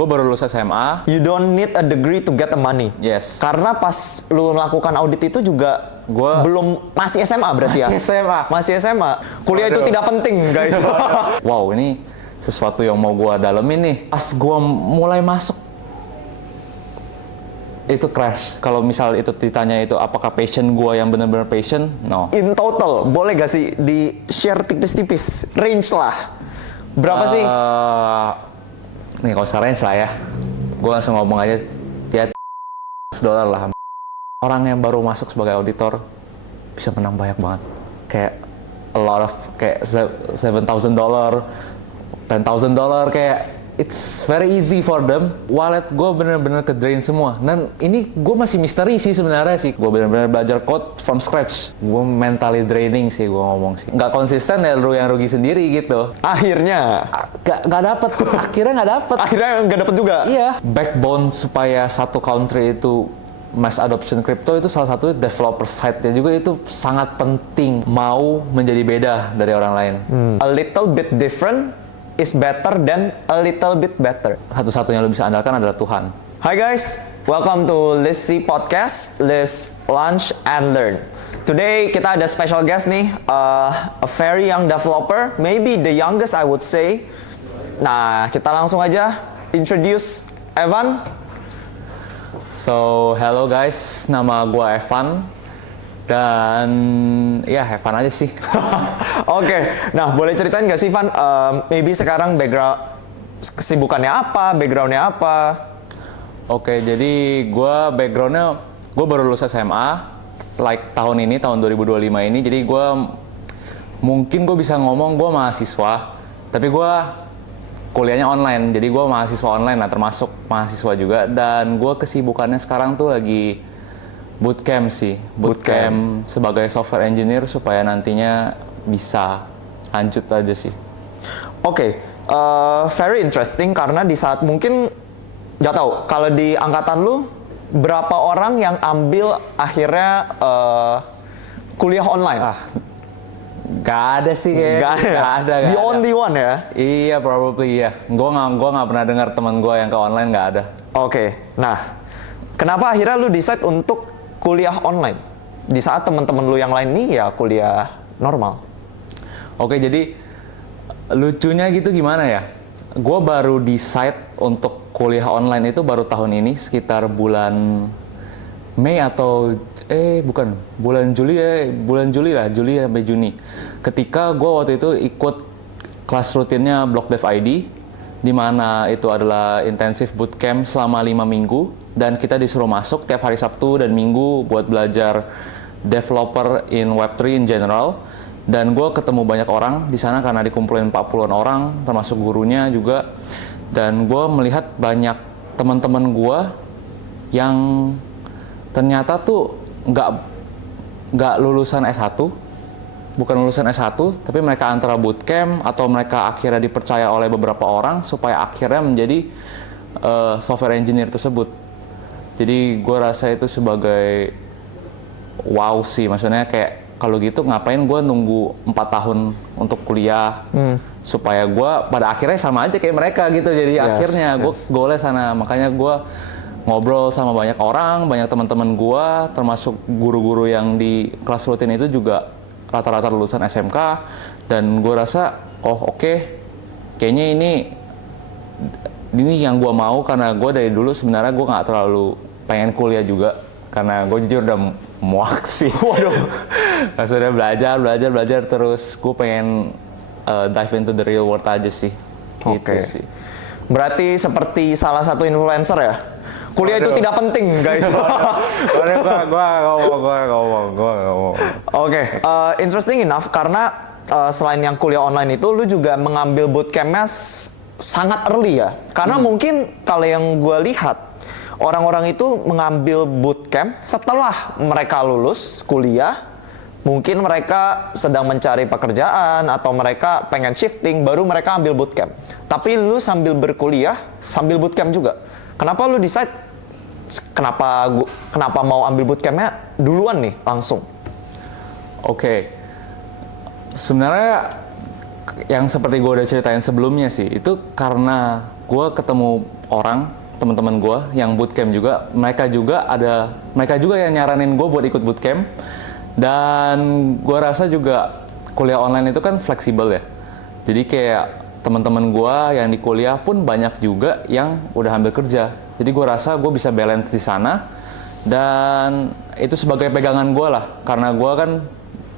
Gue baru lulus SMA. You don't need a degree to get the money. Yes. Karena pas lu melakukan audit itu juga masih SMA berarti ya? Masih SMA. Masih SMA. Kuliah itu tidak penting, guys. Wow, ini sesuatu yang mau gue dalemin nih. Pas gue mulai masuk, itu crash. Kalau misal itu ditanya itu apakah passion gue yang benar-benar passion? No. In total, boleh gak sih di share tipis-tipis? Range lah. Berapa sih? Nih kalau sekarang lah ya, gue langsung ngomong aja ya $100 lah. Orang yang baru masuk sebagai auditor bisa menang banyak banget, kayak a lot of kayak $7,000, $10,000, kayak it's very easy for them. Wallet gue bener-bener ke drain semua. Dan ini gue masih misteri sih sebenarnya sih. Gue bener-bener belajar code from scratch. Gue mentally draining sih gue ngomong sih. Nggak konsisten ya, lu yang rugi sendiri gitu. Akhirnya Nggak dapet. Akhirnya nggak dapet. Akhirnya nggak dapet juga. Iya. Backbone supaya satu country itu mass adoption crypto itu salah satu developer side-nya juga itu sangat penting. Mau menjadi beda dari orang lain. A little bit different is better than a little bit better. Satu-satunya lo bisa andalkan adalah Tuhan. Hi guys, welcome to Lizzy Podcast, Liz Lunch and Learn. Today kita ada special guest nih, a very young developer, maybe the youngest I would say. Nah, kita langsung aja introduce Evan. So, hello guys, nama gue Evan. Dan ya Evan aja sih. Oke, nah boleh ceritain nggak sih Van, maybe sekarang kesibukannya apa, backgroundnya apa? Oke, jadi gue backgroundnya, gue baru lulus SMA, like tahun 2025 ini. Jadi mungkin gue bisa ngomong gue mahasiswa, tapi gue kuliahnya online. Jadi gue mahasiswa online lah, termasuk mahasiswa juga. Dan gue kesibukannya sekarang tuh lagi bootcamp sih, bootcamp sebagai software engineer supaya nantinya bisa lanjut aja sih. Oke, very interesting karena di saat mungkin nggak tahu kalau di angkatan lu berapa orang yang ambil akhirnya kuliah online? Gak ada sih kayaknya. Gak ada. The only one ya? Iya, probably iya. Gue nggak pernah dengar teman gue yang ke online, nggak ada. Oke, nah kenapa akhirnya lu decide untuk kuliah online di saat teman-teman lu yang lain nih ya kuliah normal? Oke, jadi lucunya gitu gimana ya? Gue baru decide untuk kuliah online itu baru tahun ini, sekitar bulan Mei atau bulan Juli sampai Juni. Ketika gue waktu itu ikut kelas rutinnya Block Dev ID, di mana itu adalah intensif bootcamp selama 5 minggu. Dan kita disuruh masuk tiap hari Sabtu dan Minggu buat belajar developer in Web3 in general. Dan gue ketemu banyak orang di sana karena dikumpulin 40-an orang, termasuk gurunya juga. Dan gue melihat banyak teman-teman gue yang ternyata tuh nggak lulusan S1, bukan lulusan S1, tapi mereka antara bootcamp atau mereka akhirnya dipercaya oleh beberapa orang supaya akhirnya menjadi software engineer tersebut. Jadi gue rasa itu sebagai wow sih, maksudnya kayak kalau gitu ngapain gue nunggu 4 tahun untuk kuliah supaya gue pada akhirnya sama aja kayak mereka gitu. Jadi akhirnya gue golnya sana, makanya gue ngobrol sama banyak orang, banyak teman-teman gue, termasuk guru-guru yang di kelas rutin itu juga rata-rata lulusan SMK. Dan gue rasa kayaknya ini yang gue mau, karena gue dari dulu sebenarnya gue nggak terlalu pengen kuliah juga, karena gue jujur udah muak sih. Waduh. Sudah belajar terus. Gue pengen dive into the real world aja sih. Gitu sih. Berarti seperti salah satu influencer ya? Kuliah itu tidak penting, guys. Gue ngomong. Oke, interesting enough karena selain yang kuliah online itu, lu juga mengambil bootcampnya sangat early ya. Karena mungkin kalau yang gue lihat, orang-orang itu mengambil bootcamp setelah mereka lulus kuliah, mungkin mereka sedang mencari pekerjaan atau mereka pengen shifting, baru mereka ambil bootcamp. Tapi lu sambil berkuliah, sambil bootcamp juga. Kenapa lu decide, kenapa mau ambil bootcampnya duluan nih, langsung? Oke. Sebenarnya yang seperti gue udah ceritain sebelumnya sih, itu karena gue ketemu orang, teman-teman gue yang bootcamp juga, mereka juga yang nyaranin gue buat ikut bootcamp. Dan gue rasa juga kuliah online itu kan fleksibel ya. Jadi kayak teman-teman gue yang di kuliah pun banyak juga yang udah ambil kerja. Jadi gue rasa gue bisa balance di sana. Dan itu sebagai pegangan gue lah, karena gue kan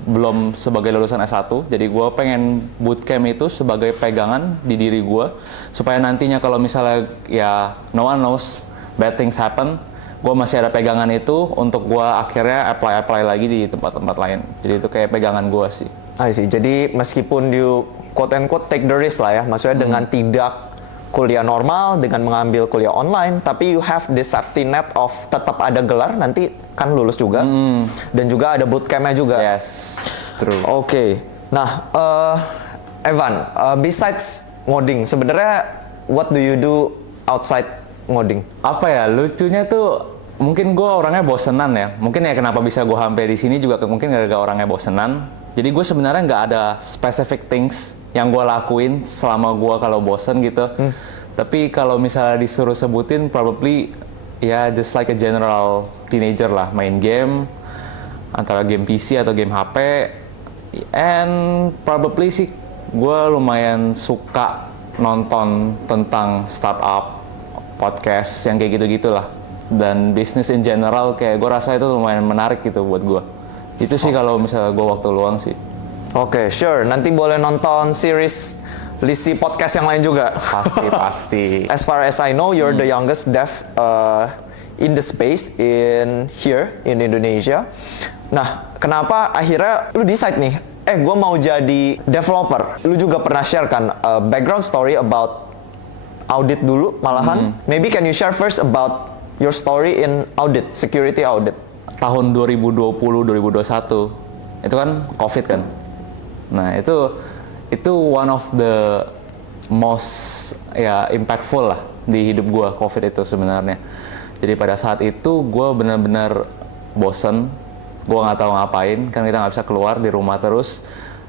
belum sebagai lulusan S1, jadi gue pengen bootcamp itu sebagai pegangan di diri gue, supaya nantinya kalau misalnya ya no one knows bad things happen, gue masih ada pegangan itu untuk gue akhirnya apply lagi di tempat-tempat lain. Jadi itu kayak pegangan gue sih. I see. Jadi meskipun you quote and quote take the risk lah ya, maksudnya dengan tidak kuliah normal, dengan mengambil kuliah online, tapi you have this safety net of tetap ada gelar, nanti kan lulus juga, dan juga ada bootcampnya juga. Yes, true. Oke. Nah, Evan, besides ngoding, sebenarnya what do you do outside ngoding? Apa ya, lucunya tuh mungkin gue orangnya bosenan ya. Mungkin ya kenapa bisa gue sampai di sini juga mungkin gara-gara orangnya bosenan. Jadi gue sebenarnya nggak ada specific things yang gue lakuin selama gue kalau bosen gitu. Tapi kalau misalnya disuruh sebutin, probably ya just like a general teenager lah, main game, antara game PC atau game HP. And probably sih gue lumayan suka nonton tentang startup, podcast yang kayak gitu-gitu lah. Dan bisnis in general kayak gue rasa itu lumayan menarik gitu buat gue. Itu sih kalau misalnya gue waktu luang sih. Oke, sure. Nanti boleh nonton series Lisi podcast yang lain juga. Pasti. As far as I know, you're the youngest dev in the space in Indonesia. Nah, kenapa akhirnya lu decide nih, gue mau jadi developer. Lu juga pernah share kan background story about audit dulu malahan. Maybe can you share first about your story in audit, security audit? Tahun 2020-2021 itu kan COVID kan. Nah itu one of the most ya impactful lah di hidup gue, COVID itu sebenarnya. Jadi pada saat itu gue benar-benar bosen, gue nggak tahu ngapain, kan kita nggak bisa keluar, di rumah terus.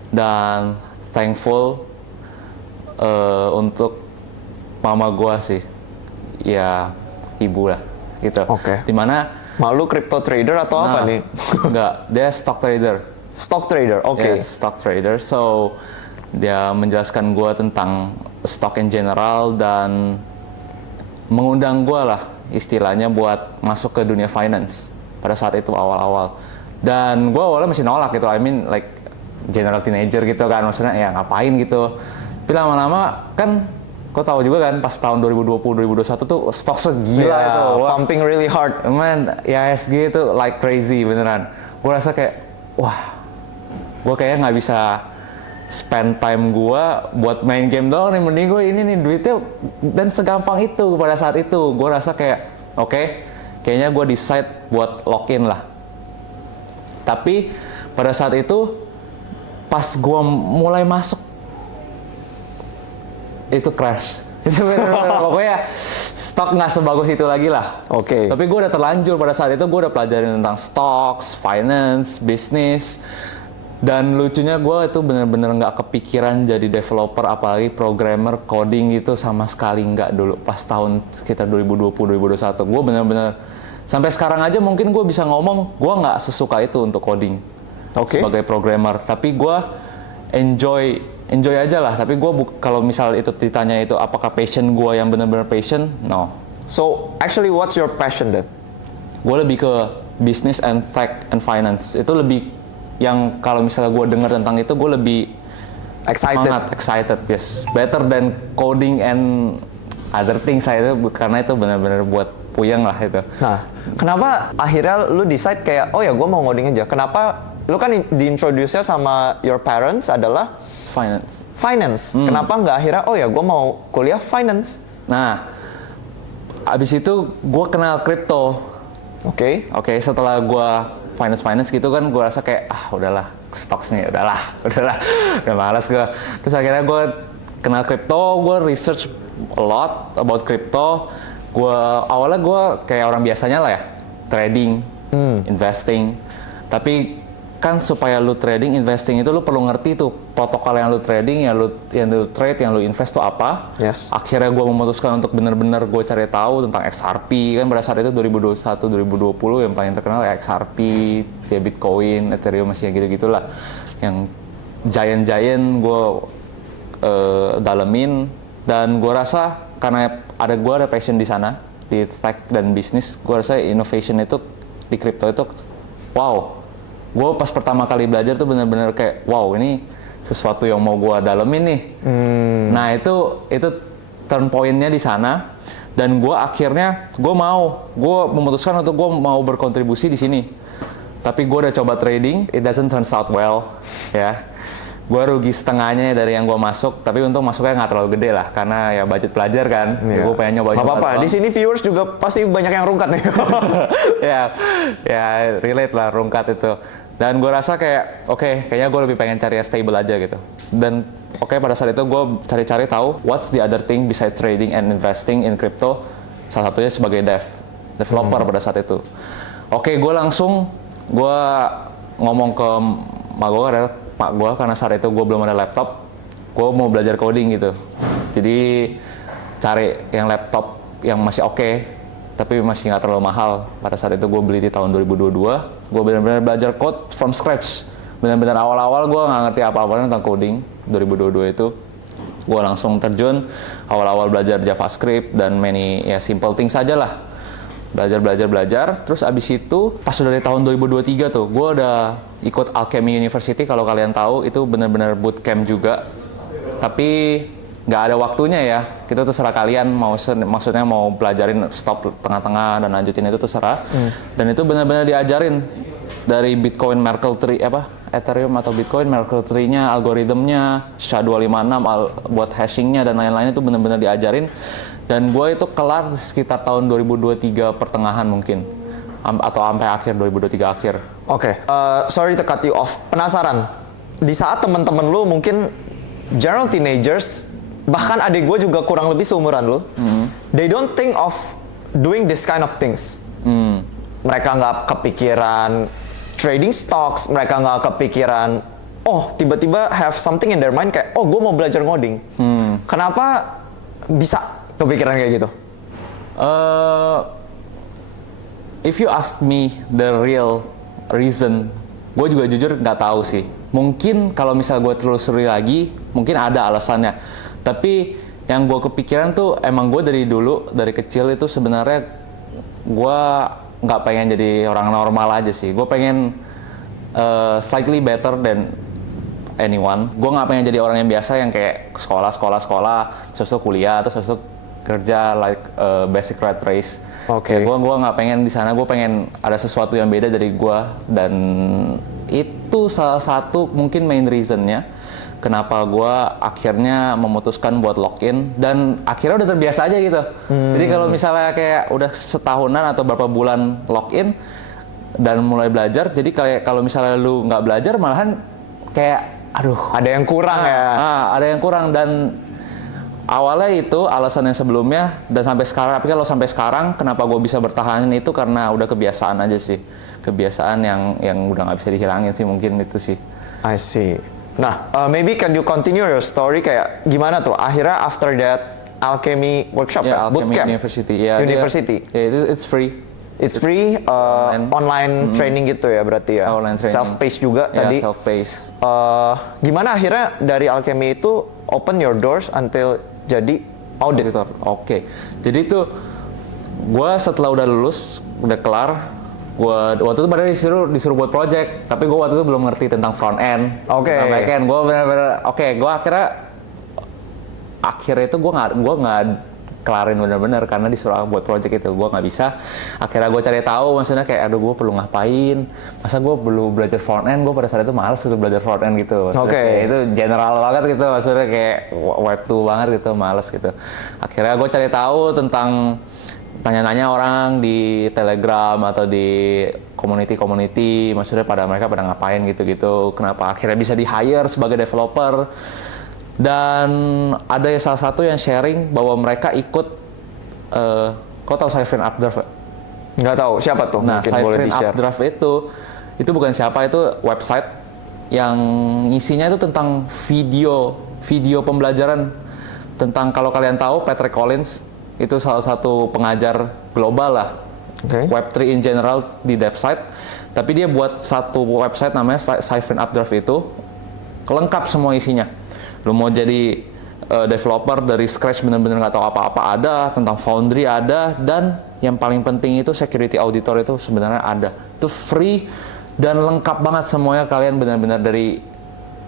Dan thankful untuk mama gue sih, ya ibu lah gitu. Oke. Dimana Malu crypto trader atau apa nih? Enggak, dia stock trader. Stock trader, oke. Yes, stock trader. So dia menjelaskan gue tentang stock in general dan mengundang gue lah istilahnya buat masuk ke dunia finance pada saat itu awal-awal. Dan gue awalnya masih nolak gitu, I mean like general teenager gitu kan, maksudnya ya ngapain gitu. Tapi lama-lama kan kau tahu juga kan pas tahun 2020-2021 tuh stok segila itu. Wah, pumping really hard. Man, IHSG itu like crazy beneran. Gue rasa kayak, wah, gue kayaknya nggak bisa spend time gue buat main game doang nih, mending gue ini nih duitnya, dan segampang itu pada saat itu. Gue rasa kayak, oke, kayaknya gue decide buat login lah. Tapi pada saat itu, pas gue mulai masuk, itu crash. Itu bener-bener pokoknya stok nggak sebagus itu lagi lah. Oke. Tapi gue udah terlanjur pada saat itu, gue udah pelajarin tentang stocks, finance, bisnis. Dan lucunya gue itu bener-bener nggak kepikiran jadi developer, apalagi programmer, coding gitu sama sekali nggak dulu. Pas tahun sekitar 2020-2021, gue bener-bener sampai sekarang aja mungkin gue bisa ngomong gue nggak sesuka itu untuk coding sebagai programmer. Tapi gue enjoy aja lah. Tapi gue kalau misal itu ditanya itu apakah passion gue yang benar-benar passion, no. So actually what's your passion then? Gue lebih ke business and tech and finance. Itu lebih yang kalau misalnya gue dengar tentang itu gue lebih excited, yes. Better than coding and other things lah itu, karena itu benar-benar buat puyeng lah itu. Nah, kenapa akhirnya lu decide kayak, oh ya gue mau ngoding aja? Kenapa lu kan diintroduce-nya sama your parents adalah finance. Kenapa nggak akhirnya, oh ya gue mau kuliah finance? Nah, abis itu gue kenal kripto. Oke, setelah gue finance gitu kan, gue rasa kayak, udahlah, stocks nih, udah malas gue. Terus akhirnya gue kenal kripto, gue research a lot about kripto. Awalnya gue kayak orang biasanya lah ya, trading, investing. Tapi kan supaya lu trading, investing itu lu perlu ngerti tuh protokol yang lu trading, yang lu trade, yang lu invest tuh apa. Yes. Akhirnya gue memutuskan untuk bener-bener gue cari tahu tentang XRP. Kan pada saat itu 2021-2020 yang paling terkenal ya XRP, ya Bitcoin, Ethereum, masih gitu-gitulah. Yang giant-giant gue dalemin, dan gue rasa karena gue ada passion di sana, di tech dan bisnis, gue rasa innovation itu di crypto itu wow. Gue pas pertama kali belajar tuh bener-bener kayak wow, ini sesuatu yang mau gue dalemin nih. Nah itu turn point-nya di sana, dan gue akhirnya gue memutuskan untuk gue mau berkontribusi di sini. Tapi gue udah coba trading, it doesn't turn out well, ya. Gue rugi setengahnya dari yang gue masuk, tapi untung masuknya nggak terlalu gede lah, karena ya budget pelajar kan. Yeah. Gue pengen nyoba-nyoba. Apa-apa, di sini viewers juga pasti banyak yang rungkat nih. ya relate lah rungkat itu. Dan gue rasa kayak kayaknya gue lebih pengen cari yang stable aja gitu. Dan pada saat itu gue cari-cari tahu what's the other thing besides trading and investing in crypto. Salah satunya sebagai developer pada saat itu. Gue ngomong ke mak gue karena saat itu gue belum ada laptop, gue mau belajar coding gitu. Jadi cari yang laptop yang masih tapi masih nggak terlalu mahal. Pada saat itu gue beli di tahun 2022, gue benar-benar belajar code from scratch. Benar-benar awal-awal gue nggak ngerti apa-apa tentang coding. 2022 itu gue langsung terjun, awal-awal belajar JavaScript dan simple things saja lah. Belajar, terus abis itu pas udah dari tahun 2023 tuh, gue udah ikut Alchemy University, kalau kalian tahu itu benar-benar bootcamp juga, tapi nggak ada waktunya ya, itu terserah kalian maksudnya mau pelajarin stop tengah-tengah dan lanjutin itu terserah. Dan itu benar-benar diajarin dari Bitcoin Merkle Tree Ethereum atau Bitcoin Merkle Tree-nya, algoritmnya, SHA-256 buat hashing-nya dan lain-lain itu benar-benar diajarin. Dan gue itu kelar sekitar tahun 2023 pertengahan mungkin, atau sampai akhir 2023 akhir. Sorry to cut you off. Penasaran, di saat teman-teman lu mungkin general teenagers, bahkan adik gue juga kurang lebih seumuran lu, they don't think of doing this kind of things. Mereka nggak kepikiran trading stocks, mereka nggak kepikiran, tiba-tiba have something in their mind kayak, gue mau belajar ngoding. Kenapa bisa kepikiran kayak gitu? If you ask me the real reason, gue juga jujur nggak tahu sih. Mungkin kalau misal gue telusuri lagi, mungkin ada alasannya. Tapi yang gue kepikiran tuh emang gue dari kecil itu sebenarnya gue nggak pengen jadi orang normal aja sih. Gue pengen slightly better than anyone. Gue nggak pengen jadi orang yang biasa yang kayak sekolah, terus itu kuliah, terus itu kerja like basic rat race. Gue nggak pengen di sana. Gue pengen ada sesuatu yang beda dari gue, dan itu salah satu mungkin main reasonnya kenapa gue akhirnya memutuskan buat login, dan akhirnya udah terbiasa aja gitu. Jadi kalau misalnya kayak udah setahunan atau berapa bulan login dan mulai belajar, jadi kayak kalau misalnya lu nggak belajar malahan kayak ada yang kurang ada yang kurang. Dan awalnya itu alasan yang sebelumnya, dan sampai sekarang. Tapi kalau sampai sekarang kenapa gue bisa bertahan itu karena udah kebiasaan aja sih, kebiasaan yang udah nggak bisa dihilangin sih, mungkin itu sih. I see. Nah, maybe can you continue your story, kayak gimana tuh akhirnya after that Alchemy workshop, Alchemy bootcamp University. It's free. It's free, online training gitu ya berarti ya. Online training. Self-paced juga tadi. Self-paced. Gimana akhirnya dari Alchemy itu open your doors until jadi auditor? Jadi tuh gue setelah udah lulus, udah kelar, gue waktu itu padahal disuruh buat project, tapi gue waktu itu belum ngerti tentang front end, tentang back end. Gue benar-benar gue akhirnya itu gue nggak kelarin bener-bener karena disuruh buat project itu, gue nggak bisa. Akhirnya gue cari tahu, maksudnya kayak gue perlu ngapain, masa gue perlu belajar front end. Gue pada saat itu males untuk belajar front end gitu. Itu general banget gitu, maksudnya kayak web 2 banget gitu, males gitu. Akhirnya gue cari tahu tentang, tanya-tanya orang di Telegram atau di community, maksudnya mereka pada ngapain gitu-gitu, kenapa akhirnya bisa di hire sebagai developer. Dan ada salah satu yang sharing bahwa mereka ikut, kau tahu Cypher Updraft? Nggak tahu, siapa tuh? Nah, mungkin boleh Cypher di-share. Updraft Itu bukan siapa, itu website yang isinya itu tentang video pembelajaran tentang, kalau kalian tahu Patrick Collins itu salah satu pengajar global lah. Oke. Web3 in general di DevSite, tapi dia buat satu website namanya Siphon Updraft, itu lengkap semua isinya. Lu mau jadi developer dari scratch bener-bener nggak tahu apa-apa ada, tentang Foundry ada, dan yang paling penting itu security auditor itu sebenarnya ada. Itu free dan lengkap banget semuanya. Kalian benar-benar dari,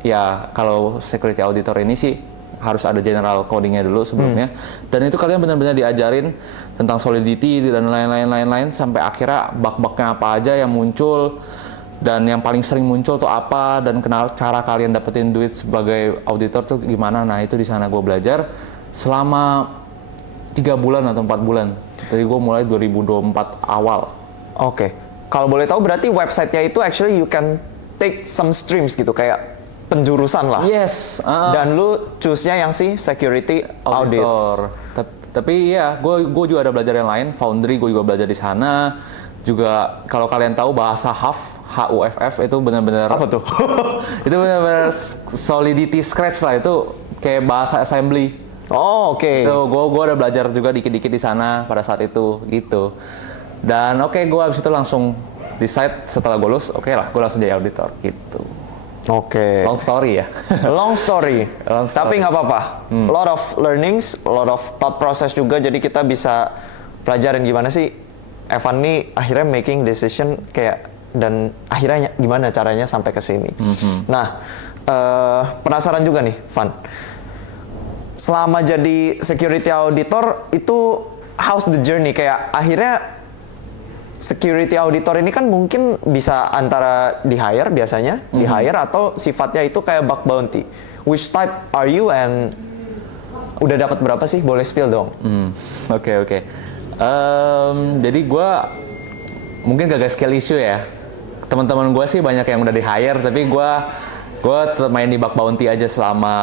ya kalau security auditor ini sih harus ada general codingnya dulu sebelumnya, dan itu kalian benar-benar diajarin tentang solidity dan lain-lain sampai akhirnya bug-bugnya apa aja yang muncul, dan yang paling sering muncul tuh apa, dan cara kalian dapetin duit sebagai auditor tuh gimana. Nah itu di sana gue belajar selama 3 bulan atau 4 bulan. Jadi gue mulai 2024 awal. Oke. Kalau boleh tahu berarti websitenya itu actually you can take some streams gitu, kayak penjurusan lah. Yes. Dan lu choose-nya yang si security audits. Auditor. Tapi ya, gue juga ada belajar yang lain. Foundry gue juga belajar di sana. Juga kalau kalian tahu bahasa HUFF itu benar-benar. Apa tuh? Itu benar-benar solidity scratch lah, itu kayak bahasa assembly. Oh, oke. Itu gue udah belajar juga dikit-dikit di sana pada saat itu gitu. Dan gue habis itu langsung decide setelah gue lulus, lah gue langsung jadi auditor gitu. Oke. Long story ya. Long story. Long story. Tapi nggak apa-apa. Lot of learnings, lot of thought process juga. Jadi kita bisa pelajarin gimana sih Evan nih akhirnya making decision kayak, dan akhirnya gimana caranya sampai ke sini. Nah, penasaran juga nih, Van. Selama jadi security auditor itu how's the journey? Kayak akhirnya security auditor ini kan mungkin bisa antara di hire biasanya, di hire atau sifatnya itu kayak bug bounty. Which type are you and udah dapat berapa sih? Boleh spill dong. Oke. Jadi gue mungkin gagal skill issue ya. Teman-teman gue sih banyak yang udah di hire, tapi gue tetap main di bug bounty aja selama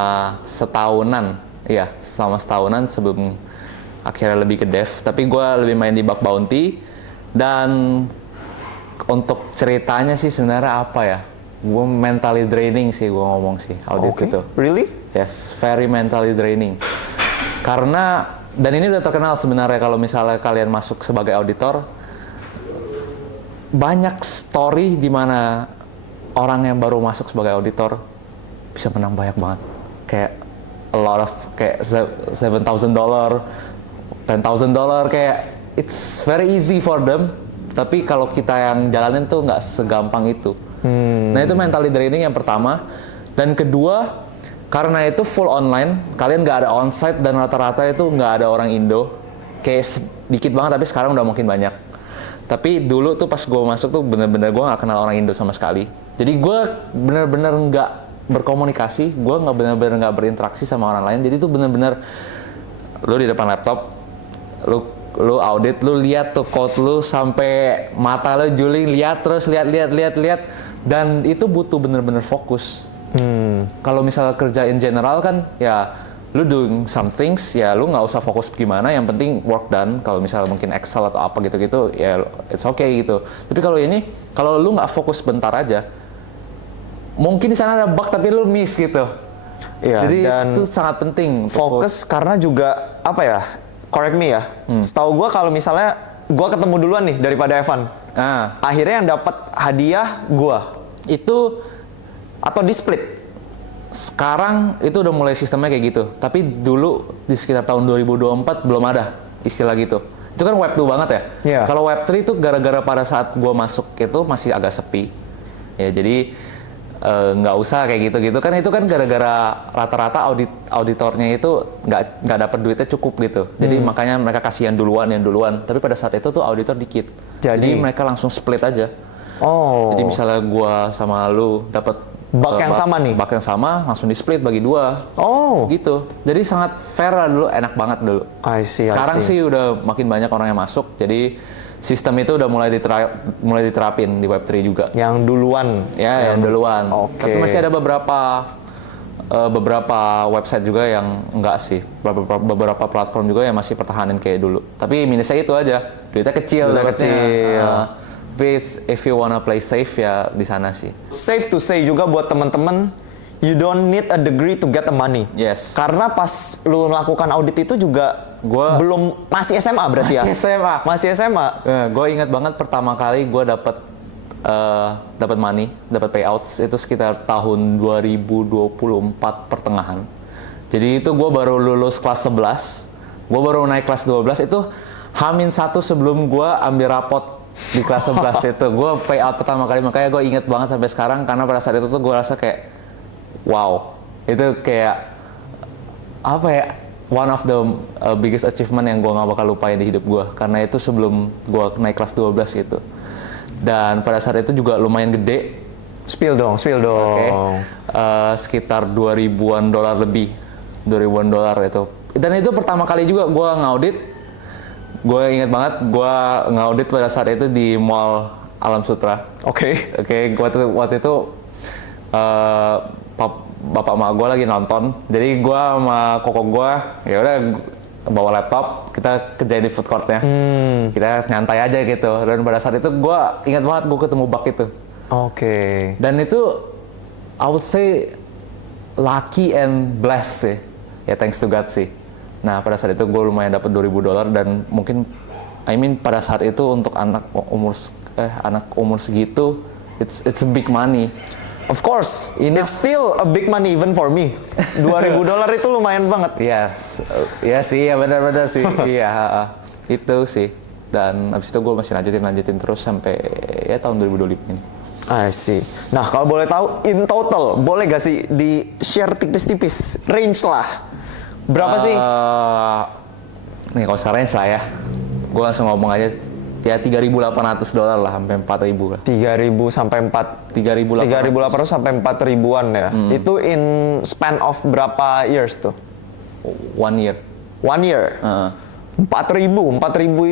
setahunan. Iya, selama setahunan sebelum akhirnya lebih ke dev. Tapi gue lebih main di bug bounty. Dan untuk ceritanya sih sebenarnya apa ya? Gue mentally draining sih, gue ngomong sih audit itu. Really? Yes, very mentally draining. Karena, dan ini udah terkenal sebenarnya kalau misalnya kalian masuk sebagai auditor, banyak story di mana orang yang baru masuk sebagai auditor bisa menang banyak banget. Kayak a lot of, kayak $7,000, $10,000, kayak it's very easy for them, tapi kalau kita yang jalanin tuh nggak segampang itu. Nah itu mentally draining yang pertama. Dan kedua, karena itu full online, kalian nggak ada onsite dan rata-rata itu nggak ada orang Indo. Kayak sedikit banget, tapi sekarang udah makin banyak. Tapi dulu tuh pas gue masuk tuh bener-bener gue nggak kenal orang Indo sama sekali. Jadi gue bener-bener nggak berkomunikasi, gue nggak bener-bener nggak berinteraksi sama orang lain. Jadi tuh bener-bener lu di depan laptop, lu audit, lu lihat tuh code lu sampai mata lu juling, lihat terus, lihat, dan itu butuh bener-bener fokus. Kalau misalnya kerja in general kan, ya lu doing some things, ya lu nggak usah fokus gimana, yang penting work done. Kalau misalnya mungkin Excel atau apa gitu-gitu, ya it's okay gitu. Tapi kalau ini, kalau lu nggak fokus bentar aja, mungkin di sana ada bug tapi lu miss gitu. Iya, jadi dan itu sangat penting. Fokus karena juga apa ya? Correct me ya. Setahu gue kalau misalnya gue ketemu duluan nih daripada Evan, akhirnya yang dapat hadiah gue. Itu atau di split. Sekarang itu udah mulai sistemnya kayak gitu. Tapi dulu di sekitar tahun 2024 belum ada istilah gitu. Itu kan Web 2 banget ya. Yeah. Kalau Web 3 itu gara-gara pada saat gue masuk itu masih agak sepi. Ya jadi nggak usah kayak gitu-gitu kan, itu kan gara-gara rata-rata auditornya itu nggak dapat duitnya cukup gitu. Jadi makanya mereka kasih yang duluan. Tapi pada saat itu tuh auditor dikit. Jadi mereka langsung split aja. Oh. Jadi misalnya gua sama lu dapat bug yang sama nih. Bug yang sama langsung di split bagi 2. Oh. Gitu. Jadi sangat fair lah dulu, enak banget dulu. I see. Sekarang sih udah makin banyak orang yang masuk. Jadi sistem itu udah mulai diterapin di Web3 juga. Yang duluan. Ya, yang duluan. Okay. Tapi masih ada beberapa website juga yang enggak sih. Beberapa platform juga yang masih pertahanin kayak dulu. Tapi minusnya itu aja. Duitnya kecil. Duitnya kecil. Tapi Tapi if you wanna play safe ya di sana sih. Safe to say juga buat teman-teman, you don't need a degree to get the money. Yes. Karena pas lu melakukan audit itu juga masih SMA berarti ya? Masih SMA. Masih SMA. Gue ingat banget pertama kali gue dapat payouts itu sekitar tahun 2024 pertengahan. Jadi itu gue baru lulus kelas 11, gue baru naik kelas 12 itu H-1 sebelum gue ambil rapot di kelas 11 itu. Gue payout pertama kali, makanya gue inget banget sampai sekarang karena pada saat itu tuh gue rasa kayak wow, itu kayak apa ya, one of the biggest achievement yang gue gak bakal lupain di hidup gue karena itu sebelum gue naik kelas 12 gitu. Dan pada saat itu juga lumayan gede. Spill dong. Okay. Sekitar $2,000 lebih. $2,000 itu. Dan itu pertama kali juga gue ngaudit. Gue ingat banget gue ngaudit pada saat itu di Mall Alam Sutra. Oke. Waktu itu bapak emak gue lagi nonton. Jadi gue sama koko gue ya udah bawa laptop, kita kerjain di food courtnya. Kita nyantai aja gitu. Dan pada saat itu gue ingat banget gue ketemu Bak itu. Oke. Dan itu I would say lucky and blessed sih. Ya thanks to God sih. Nah pada saat itu gue lumayan dapat $2,000 dan mungkin pada saat itu untuk anak umur segitu it's a big money. Of course, it's still a big money even for me. $2,000 itu lumayan banget. Iya sih, ya benar-benar sih. Iya, itu sih. Dan abis itu gue masih lanjutin terus sampai ya tahun 2025 ini. I see. Nah kalau boleh tahu in total, boleh gak sih di share tipis-tipis, range lah. Berapa sih? Nih kalau sekarang range lah ya. Gue langsung ngomong aja. Ya $3,800 lah sampai 4.000 lah. 3.000 sampai 3.800 sampai 4.000-an ya. Itu in span of berapa years tuh? 1 year. 1 year. 4.000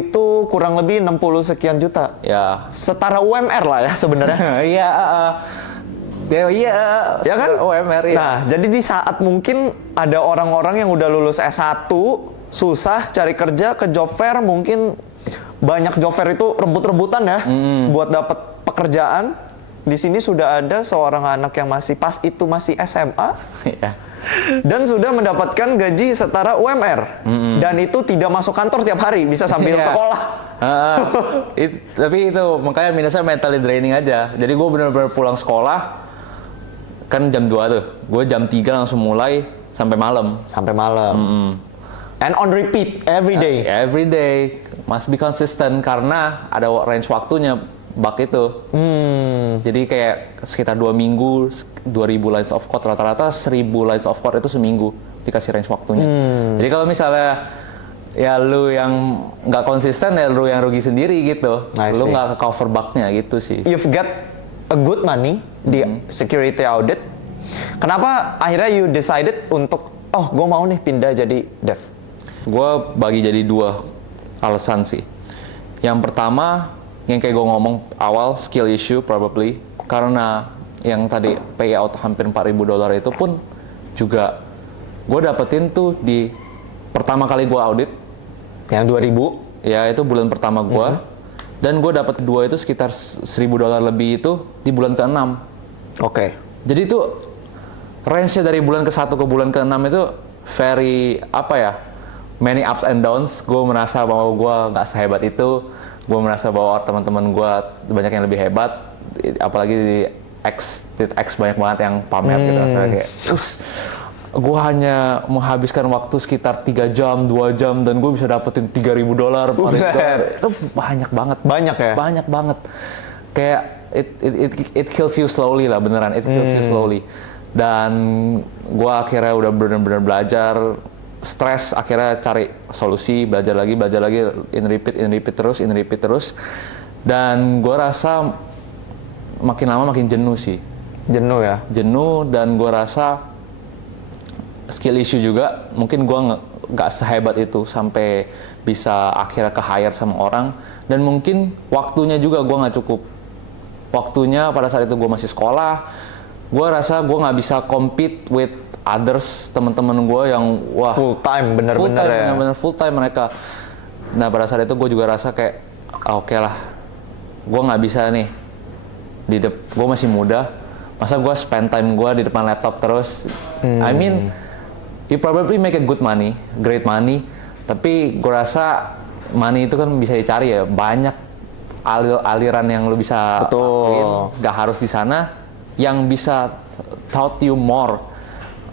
itu kurang lebih 60 sekian juta. Ya. Setara UMR lah ya sebenarnya. Iya. Ya kan? UMR ya. Nah, jadi di saat mungkin ada orang-orang yang udah lulus S1 susah cari kerja ke job fair, mungkin banyak job fair itu rebut-rebutan ya buat dapat pekerjaan. Di sini sudah ada seorang anak yang masih masih SMA dan sudah mendapatkan gaji setara UMR dan itu tidak masuk kantor tiap hari, bisa sambil sekolah. Tapi itu makanya minusnya mentally draining aja. Jadi gue benar-benar pulang sekolah kan jam 2 tuh, gue jam 3 langsung mulai sampai malam. And on repeat every day. Every day must be consistent karena ada range waktunya Bak itu. Jadi kayak sekitar 2 minggu 2.000 lines of code, rata-rata 1.000 lines of code itu seminggu dikasih range waktunya. Jadi kalau misalnya ya lu yang nggak konsisten ya lu yang rugi sendiri gitu. Lu nggak ke cover bugnya gitu sih. You've got a good money di security audit. Kenapa akhirnya you decided untuk gue mau nih pindah jadi dev? Gue bagi jadi 2 alasan sih. Yang pertama, yang kayak gue ngomong awal, skill issue probably. Karena yang tadi payout hampir $4.000 itu pun juga gue dapetin tuh di pertama kali gue audit. Yang 2.000? Ya itu bulan pertama gue. Dan gue dapet 2 itu sekitar $1.000 lebih itu di bulan ke-6. Oke. Jadi itu range-nya dari bulan ke-1 ke bulan ke-6 itu very many ups and downs. Gue merasa bahwa gue nggak sehebat itu. Gue merasa bahwa teman-teman gue banyak yang lebih hebat. Apalagi di X banyak banget yang pamer gitu. Kayak, gue hanya menghabiskan waktu sekitar 3 jam, 2 jam, dan gue bisa dapetin $3.000. Itu banyak banget. Banyak ya? Banyak banget. Kayak it kills you slowly lah, beneran. It kills you slowly. Dan gue akhirnya udah benar-benar belajar, stres, akhirnya cari solusi, belajar lagi, in repeat terus. Dan gue rasa makin lama makin jenuh sih. Jenuh ya? Jenuh, dan gue rasa skill issue juga. Mungkin gue nggak sehebat itu sampai bisa akhirnya ke-hire sama orang. Dan mungkin waktunya juga gue nggak cukup. Waktunya pada saat itu gue masih sekolah, gue rasa gue nggak bisa compete with others, teman-teman gue yang full time bener-bener ya. Bener-bener full time mereka. Nah pada saat itu gue juga rasa kayak oke lah, gue nggak bisa nih gue masih muda, masa gue spend time gue di depan laptop terus. I mean, you probably make a good money, great money, tapi gue rasa money itu kan bisa dicari ya, banyak aliran yang lu bisa lakuin, gak harus di sana, yang bisa taught you more.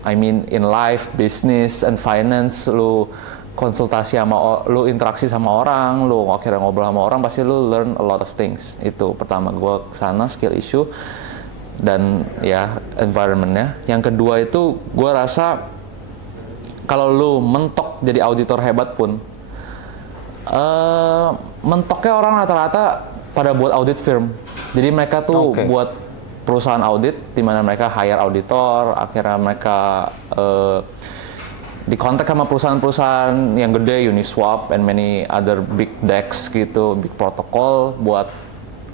I mean, in life, business, and finance, lu konsultasi sama, lu interaksi sama orang, lu akhirnya ngobrol sama orang, pasti lu learn a lot of things. Itu pertama, gue kesana, skill issue, dan ya environment-nya. Yang kedua itu, gue rasa kalau lu mentok jadi auditor hebat pun, mentoknya orang rata-rata pada buat audit firm. Jadi mereka tuh buat perusahaan audit, di mana mereka hire auditor, akhirnya mereka dikontak sama perusahaan-perusahaan yang gede, Uniswap and many other big DEX gitu, big protocol buat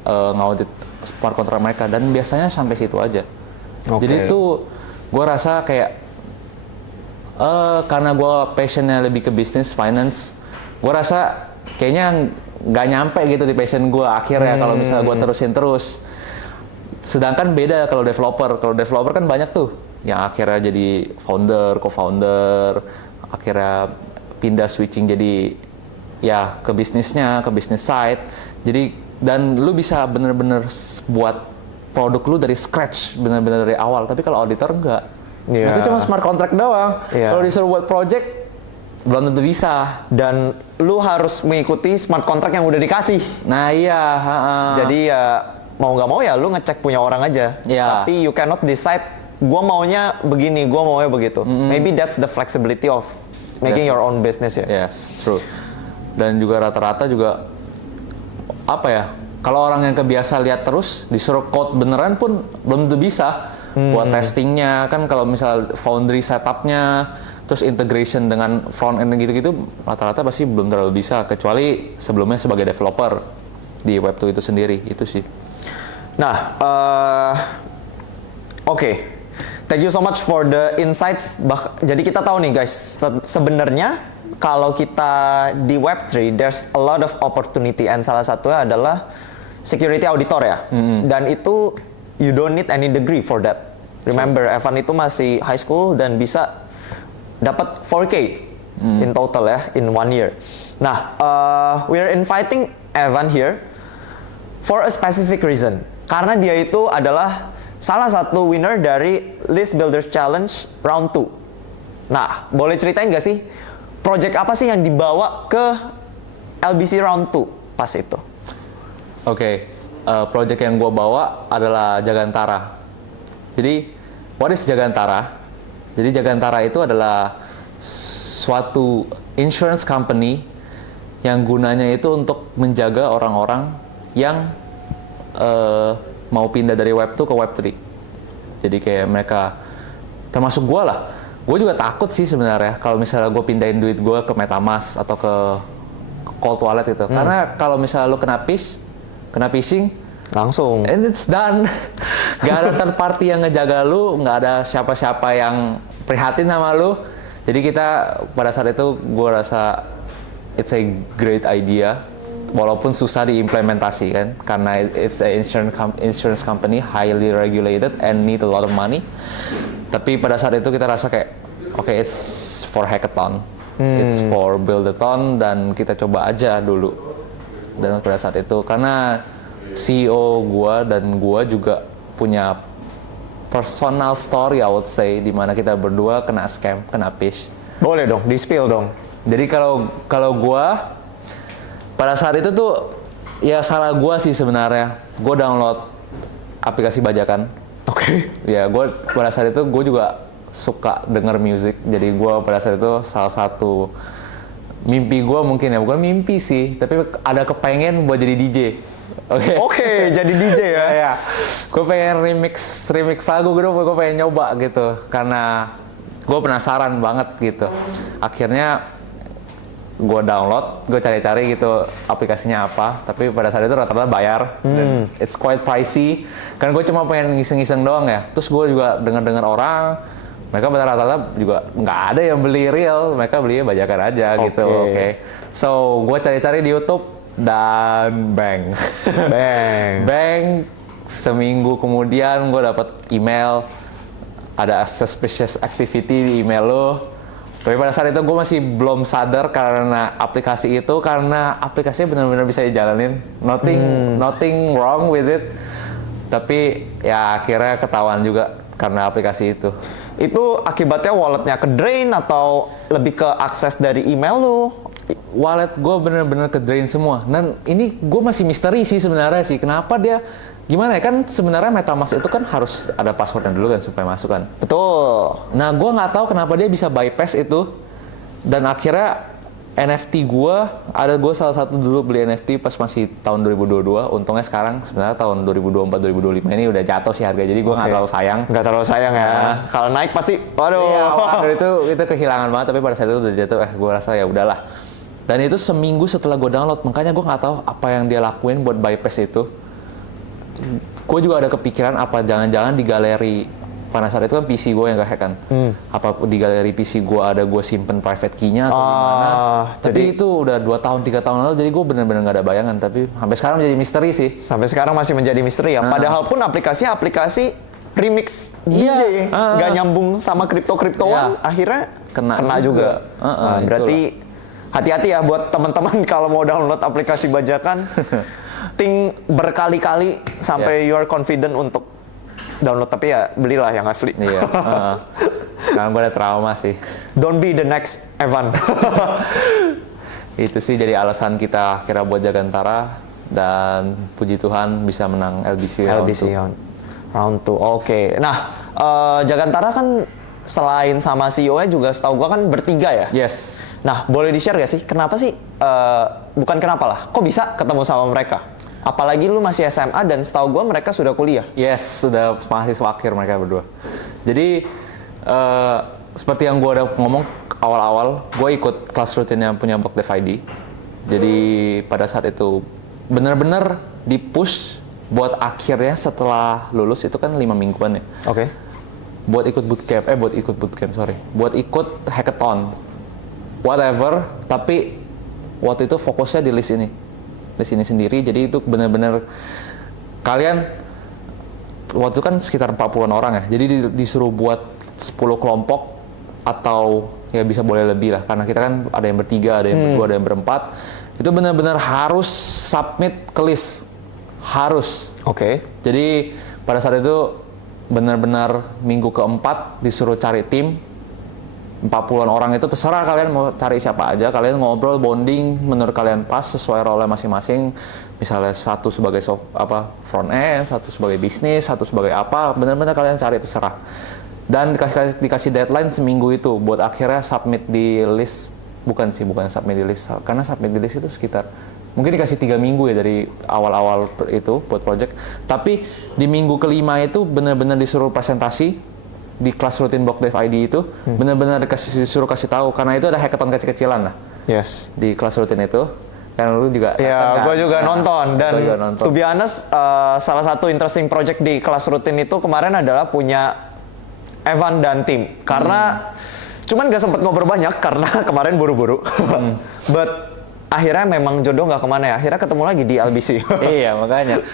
ngaudit smart contract mereka, dan biasanya sampai situ aja. Jadi itu gue rasa kayak karena gue passionnya lebih ke bisnis, finance, gue rasa kayaknya nggak nyampe gitu di passion gue akhirnya kalau misalnya gue terusin terus. Sedangkan beda kalau developer kan banyak tuh yang akhirnya jadi founder, co-founder, akhirnya pindah switching jadi ya ke bisnisnya, ke bisnis side. Jadi dan lu bisa bener-bener buat produk lu dari scratch, bener-bener dari awal. Tapi kalau auditor enggak, mereka cuma smart contract doang. Kalau disuruh buat project belum tentu bisa. Dan lu harus mengikuti smart contract yang udah dikasih. Nah iya. Jadi ya mau nggak mau ya lu ngecek punya orang aja. Tapi you cannot decide gue maunya begini, gue maunya begitu. Maybe that's the flexibility of making your own business ya. Yes, true. Dan juga rata-rata juga apa ya? Kalau orang yang kebiasa lihat terus disuruh code beneran pun belum tentu bisa. Buat testingnya kan, kalau misal Foundry setupnya, terus integration dengan front end gitu-gitu, rata-rata pasti belum terlalu bisa, kecuali sebelumnya sebagai developer di Web2 itu sendiri. Itu sih. Nah, oke. Thank you so much for the insights. Jadi kita tahu nih guys, sebenarnya kalau kita di Web3, there's a lot of opportunity, and salah satunya adalah security auditor ya. Dan itu you don't need any degree for that. Remember, Evan itu masih high school dan bisa dapat 4K in total ya, in 1 year. Nah, we're inviting Evan here for a specific reason. Karena dia itu adalah salah satu winner dari List Builders Challenge Round 2. Nah, boleh ceritain nggak sih, project apa sih yang dibawa ke LBC Round 2 pas itu? Oke, project yang gue bawa adalah Jagantara. Jadi, what is Jagantara? Jadi Jagantara itu adalah suatu insurance company yang gunanya itu untuk menjaga orang-orang yang mau pindah dari Web2 ke Web3. Jadi kayak mereka, termasuk gue lah, gue juga takut sih sebenarnya kalau misalnya gue pindahin duit gue ke MetaMask atau ke cold wallet gitu. Karena kalau misalnya lo kena phishing, langsung, and it's done. Gak ada third party yang ngejaga lu, gak ada siapa-siapa yang prihatin sama lu. Jadi kita pada saat itu gue rasa it's a great idea. Walaupun susah diimplementasi kan, karena it's a insurance company, highly regulated and need a lot of money. Tapi pada saat itu kita rasa kayak, okay, it's for hackathon, it's for buildathon, dan kita coba aja dulu. Dan pada saat itu, karena CEO gua dan gua juga punya personal story, I would say, di mana kita berdua kena scam, kena phish. Boleh dong, di-spill dong. Jadi kalau gua pada saat itu tuh ya salah gua sih sebenarnya. Gua download aplikasi bajakan. Oke. Ya, gua pada saat itu gua juga suka denger music. Jadi gua pada saat itu salah satu mimpi gua mungkin ya, bukan mimpi sih, tapi ada kepengen buat jadi DJ. Oke, jadi DJ ya. Ya. Gue pengen remix lagu gitu, gue pengen nyoba gitu karena gue penasaran banget gitu. Akhirnya gue download, gue cari-cari gitu aplikasinya apa, tapi pada saat itu rata-rata bayar dan it's quite pricey. Kan gue cuma pengen ngiseng-ngiseng doang ya. Terus gue juga dengar-dengar orang, mereka pada rata-rata juga nggak ada yang beli real, mereka belinya bajakan aja gitu. Oke. So gue cari-cari di YouTube, dan bang. Bang. Bang, seminggu kemudian gue dapat email ada suspicious activity di email lo. Tapi pada saat itu gue masih belum sadar karena aplikasinya benar-benar bisa dijalanin. Nothing wrong with it. Tapi ya akhirnya ketahuan juga karena aplikasi itu. Itu akibatnya walletnya ke drain atau lebih ke akses dari email lu? Wallet gue bener-bener ke drain semua. Dan ini gue masih misteri sih sebenarnya sih. Kenapa dia, gimana ya, kan sebenarnya MetaMask itu kan harus ada passwordnya dulu kan supaya masuk kan. Betul. Nah gue nggak tahu kenapa dia bisa bypass itu. Dan akhirnya NFT gue salah satu dulu beli NFT pas masih tahun 2022. Untungnya sekarang sebenarnya tahun 2024-2025 ini udah jatuh sih harga. Jadi gue nggak terlalu sayang. Nggak terlalu sayang ya. Nah. Kalau naik pasti, waduh. Iya, waduh, itu kehilangan banget. Tapi pada saat itu udah jatuh, gue rasa ya udahlah. Dan itu seminggu setelah gue download, makanya gue nggak tahu apa yang dia lakuin buat bypass itu. Gue juga ada kepikiran apa jangan-jangan di galeri, pada saat itu kan PC gue yang nggak hack kan. Apa di galeri PC gue ada gue simpen private key-nya atau gimana. Tapi itu udah 2 tahun, 3 tahun lalu, jadi gue benar-benar nggak ada bayangan. Tapi sampai sekarang menjadi misteri sih. Sampai sekarang masih menjadi misteri ya. Padahal pun aplikasinya aplikasi remix DJ. Nggak nyambung sama kripto-kriptoan, akhirnya kena juga. Nah, berarti hati-hati ya buat teman-teman kalau mau download aplikasi bajakan. Think berkali-kali sampai you are confident untuk download, tapi ya belilah yang asli. Iya. Sekarang gue ada trauma sih. Don't be the next Evan. Itu sih jadi alasan kita akhirnya buat Jagantara, dan puji Tuhan bisa menang LBC round 2. Oke. Nah, Jagantara kan selain sama CEO-nya juga setahu gua kan bertiga ya? Yes. Nah, boleh di-share gak sih kenapa sih, bukan kenapa lah, kok bisa ketemu sama mereka? Apalagi lu masih SMA dan setahu gua mereka sudah kuliah. Yes, sudah mahasiswa akhir mereka berdua. Jadi seperti yang gue udah ngomong awal-awal, gue ikut kelas rutinnya punya Blockdev ID. Jadi pada saat itu benar-benar di-push buat akhirnya setelah lulus itu kan 5 mingguan ya. Oke. Buat ikut hackathon. Whatever, tapi waktu itu fokusnya di list ini sendiri. Jadi itu benar-benar kalian waktu itu kan sekitar 40-an orang ya. Jadi disuruh buat 10 kelompok atau ya bisa boleh lebih lah, karena kita kan ada yang bertiga, ada yang berdua, ada yang berempat. Itu benar-benar harus submit ke list. Harus. Oke. Jadi pada saat itu benar-benar minggu keempat disuruh cari tim. 40-an orang itu terserah kalian mau cari siapa aja, kalian ngobrol, bonding menurut kalian pas sesuai role masing-masing. Misalnya satu sebagai front end, satu sebagai bisnis, satu sebagai apa, benar-benar kalian cari terserah. Dan dikasih deadline seminggu itu buat akhirnya submit di list. Bukan submit di list, karena submit di list itu sekitar mungkin dikasih 3 minggu ya dari awal-awal itu buat project. Tapi di minggu kelima itu benar-benar disuruh presentasi di kelas rutin Blockdev ID itu, benar-benar disuruh kasih tahu, karena itu ada hackathon kecil-kecilan lah. Yes. Di kelas rutin itu. Kan lu juga ya, gue juga nonton. Dan nonton. To be honest, salah satu interesting project di kelas rutin itu kemarin adalah punya Evan dan tim. Karena cuman gak sempet ngobrol banyak karena kemarin buru-buru. But akhirnya memang jodoh gak kemana ya. Akhirnya ketemu lagi di LBC. Iya, makanya.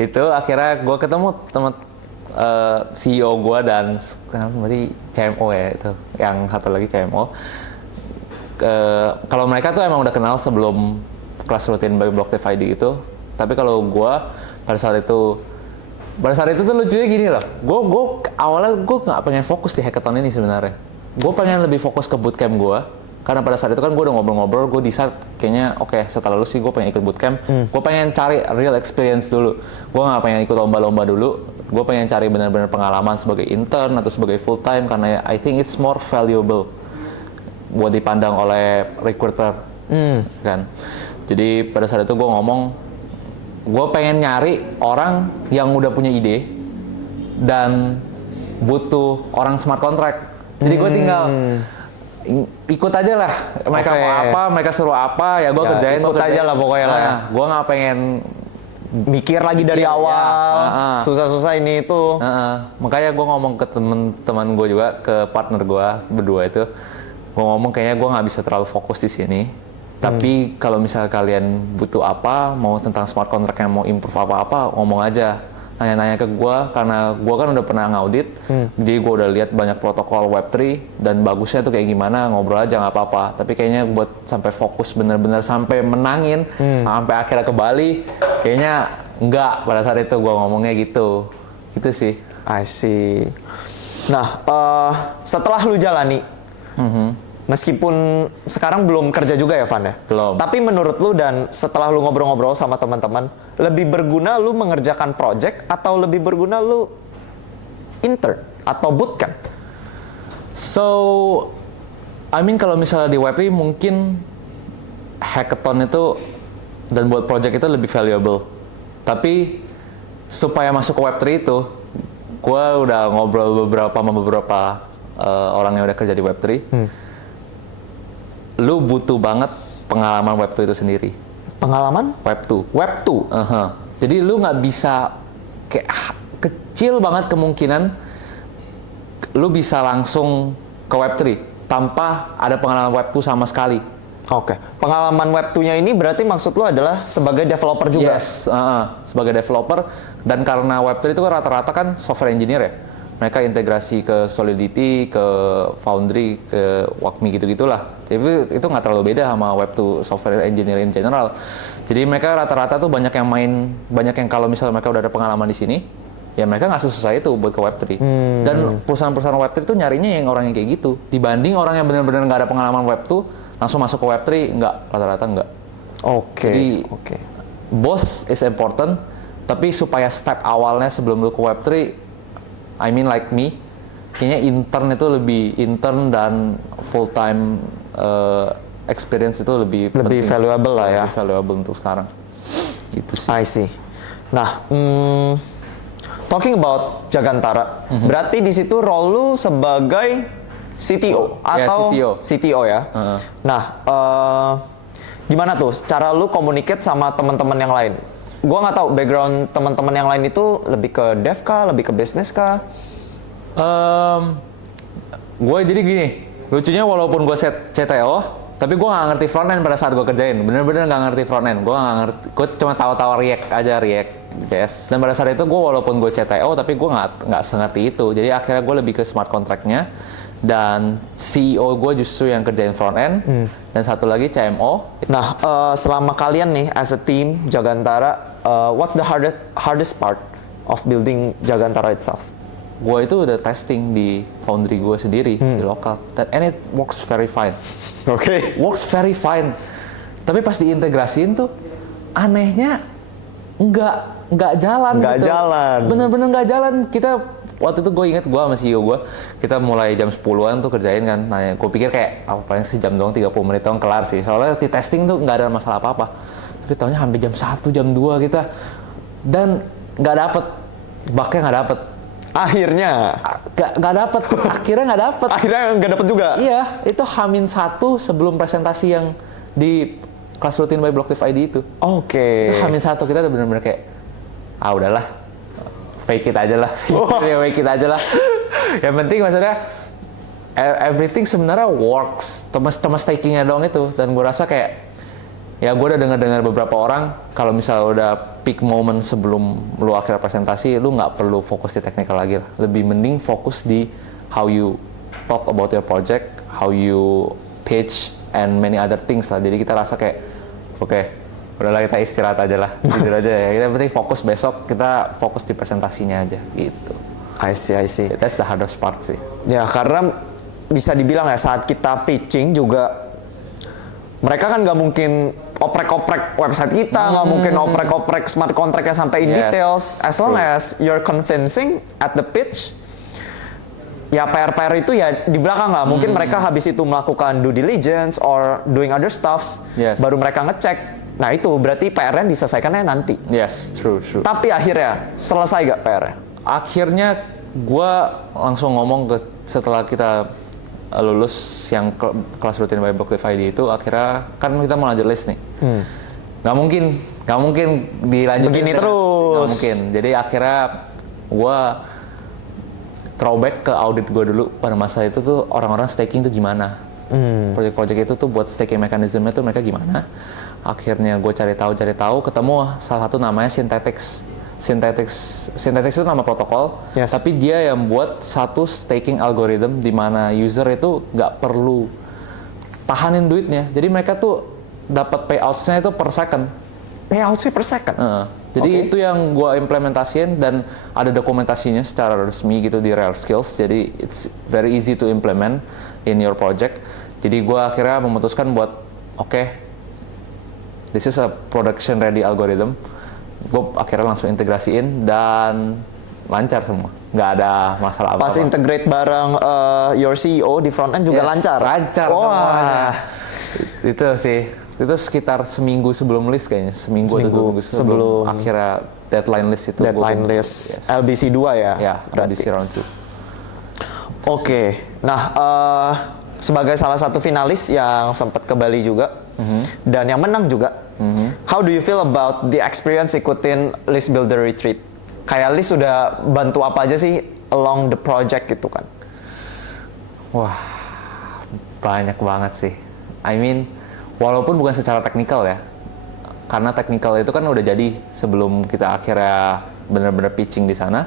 Itu akhirnya gue ketemu teman CEO gue dan berarti CMO ya itu. Yang satu lagi CMO. Kalau mereka tuh emang udah kenal sebelum kelas rutin bagi Blockdev ID itu. Tapi kalau gue pada saat itu tuh lucunya gini loh. Gue awalnya gue nggak pengen fokus di hackathon ini sebenarnya. Gue pengen lebih fokus ke bootcamp gue. Karena pada saat itu kan gue udah ngobrol-ngobrol, gue decide kayaknya oke, setelah lulus sih gue pengen ikut bootcamp. Gue pengen cari real experience dulu. Gue nggak pengen ikut lomba-lomba dulu. Gue pengen cari benar-benar pengalaman sebagai intern atau sebagai full time, karena I think it's more valuable buat dipandang oleh recruiter, kan. Jadi pada saat itu gue ngomong, gue pengen nyari orang yang udah punya ide dan butuh orang smart contract. Jadi gue tinggal ikut aja lah, mereka mau apa, mereka suruh apa, ya gue kerjain. Ikut aja lah pokoknya lah ya. Gue nggak pengen mikir lagi dari awal, susah-susah ini itu. Makanya gue ngomong ke teman-teman gue juga, ke partner gue berdua itu, gue ngomong kayaknya gue nggak bisa terlalu fokus di sini. Tapi kalau misalnya kalian butuh apa, mau tentang smart contract yang mau improve apa-apa, ngomong aja. Nanya-nanya ke gue, karena gue kan udah pernah ngaudit, jadi gue udah lihat banyak protokol Web3 dan bagusnya tuh kayak gimana, ngobrol aja nggak apa-apa. Tapi kayaknya buat sampai fokus bener-bener sampai menangin, sampai akhirnya ke Bali, kayaknya enggak pada saat itu gue ngomongnya gitu. Gitu sih. I see. Nah, setelah lu jalani, meskipun sekarang belum kerja juga ya, Van ya? Belum. Tapi menurut lu dan setelah lu ngobrol-ngobrol sama teman-teman, lebih berguna lu mengerjakan project atau lebih berguna lu intern atau bootcamp? So, I mean kalau misalnya di Web3 mungkin hackathon itu dan buat project itu lebih valuable. Tapi supaya masuk ke Web3 itu, gue udah ngobrol sama beberapa orang yang udah kerja di Web3. Lu butuh banget pengalaman Web2 itu sendiri. Pengalaman? Web2. Web2? Jadi lu nggak bisa, kayak kecil banget kemungkinan lu bisa langsung ke Web3 tanpa ada pengalaman Web2 sama sekali. Oke. Pengalaman Web2-nya ini berarti maksud lu adalah sebagai developer juga? Yes, sebagai developer. Dan karena Web3 itu kan rata-rata kan software engineer ya. Mereka integrasi ke Solidity, ke Foundry, ke WACMI gitu-gitulah. Jadi itu nggak terlalu beda sama Web2 software engineer in general. Jadi mereka rata-rata tuh banyak yang kalau misalnya mereka udah ada pengalaman di sini, ya mereka nggak sesusah itu buat ke Web3. Dan perusahaan-perusahaan Web3 itu nyarinya yang orang yang kayak gitu. Dibanding orang yang benar-benar nggak ada pengalaman Web2, langsung masuk ke Web3, nggak, rata-rata nggak. Jadi, both is important, tapi supaya step awalnya sebelum lu ke Web3, I mean like me, kayaknya intern dan full time experience itu lebih penting, valuable lah ya. Lebih valuable untuk sekarang. Gitu sih. I see. Nah, talking about Jagantara, berarti di situ role lu sebagai CTO atau CTO ya. Nah, gimana tuh cara lu communicate sama teman-teman yang lain? Gua nggak tahu background teman-teman yang lain itu lebih ke dev kah, lebih ke business kah? Gue jadi gini, lucunya walaupun gue CTO, tapi gue nggak ngerti front end pada saat gue kerjain. Bener-bener nggak ngerti front end. Gue cuma tahu-tahu React aja, React JS. Dan pada saat itu gue walaupun gue CTO, tapi gue nggak sengerti itu. Jadi akhirnya gue lebih ke smart contract-nya. Dan CEO gue justru yang kerjain front end. Dan satu lagi CMO. Nah, selama kalian nih as a team Jagantara, what's the hardest part of building Jagantara itself? Gue itu udah testing di Foundry gue sendiri di lokal, and it works very fine. Works very fine. Tapi pas diintegrasiin tuh anehnya nggak jalan. Bener-bener nggak jalan. Kita waktu itu gue inget gue sama CEO gue, kita mulai jam 10-an tuh kerjain kan. Nah, gue pikir kayak paling sejam doang, 30 menit doang kelar sih. Soalnya di testing tuh nggak ada masalah apa-apa. Tapi taunya hampir jam 1, jam 2 kita. Dan nggak dapet, bugnya nggak dapet. Akhirnya nggak dapet. Akhirnya nggak dapet juga. Iya, itu H-1 sebelum presentasi yang di kelas rutin by Blocktif ID itu. Itu H-1 kita udah bener-bener kayak, udahlah, fake it aja lah. Yang penting maksudnya everything sebenarnya works. Cuma stakingnya doang itu. Dan gue rasa kayak, ya gue udah dengar beberapa orang kalau misalnya udah peak moment sebelum lu akhirnya presentasi, lu nggak perlu fokus di technical lagi lah. Lebih mending fokus di how you talk about your project, how you pitch, and many other things lah. Jadi kita rasa kayak, oke, udahlah kita istirahat aja lah, tidur aja ya. Kita penting fokus besok, kita fokus di presentasinya aja gitu. I see. That's the hardest part sih. Ya, karena bisa dibilang ya saat kita pitching juga, mereka kan nggak mungkin oprek-oprek website kita, nggak mungkin oprek-oprek smart contract-nya sampai in details. As long as you're convincing at the pitch, ya PR-PR itu ya di belakang lah. Mungkin mereka habis itu melakukan due diligence or doing other stuffs, baru mereka ngecek. Nah itu berarti PR-nya diselesaikannya nanti. Yes, true. Tapi akhirnya selesai gak PR-nya? Akhirnya gue langsung ngomong setelah kita lulus yang kelas rutin by Blocktif ID itu, akhirnya kan kita mau lanjut list nih. Nggak mungkin dilanjutin begini terus. Nggak mungkin. Jadi akhirnya gue throwback ke audit gue dulu pada masa itu tuh orang-orang staking tuh gimana. Project-project itu tuh buat staking mechanism-nya tuh mereka gimana. Akhirnya gue cari tahu, ketemu salah satu namanya Synthetix. Synthetix itu nama protokol, Yes. tapi dia yang buat satu staking algorithm di mana user itu nggak perlu tahanin duitnya. Jadi mereka tuh dapat payouts-nya itu per second. Payout sih per second. Jadi Oke. itu yang gue implementasiin dan ada dokumentasinya secara resmi gitu di Rare Skills. Jadi it's very easy to implement in your project. Jadi gue akhirnya memutuskan buat oke, this is a production ready algorithm. Gue akhirnya langsung integrasiin dan lancar semua, nggak ada masalah apa-apa. Pas integrate bareng your CEO di front end juga Yes, lancar. lancar Wah. semuanya. Itu sih, itu sekitar seminggu sebelum list kayaknya, seminggu atau 2 minggu sebelum akhirnya deadline list itu. Deadline list LBC 2 ya. Ya, berarti. LBC round 2. Oke. Nah, sebagai salah satu finalis yang sempat ke Bali juga dan yang menang juga. How do you feel about the experience ikutin List Builder Retreat? Kayak List sudah bantu apa aja sih along the project gitu kan? Wah, banyak banget sih. I mean, walaupun bukan secara teknikal ya, karena teknikal itu kan udah jadi sebelum kita akhirnya benar-benar pitching di sana.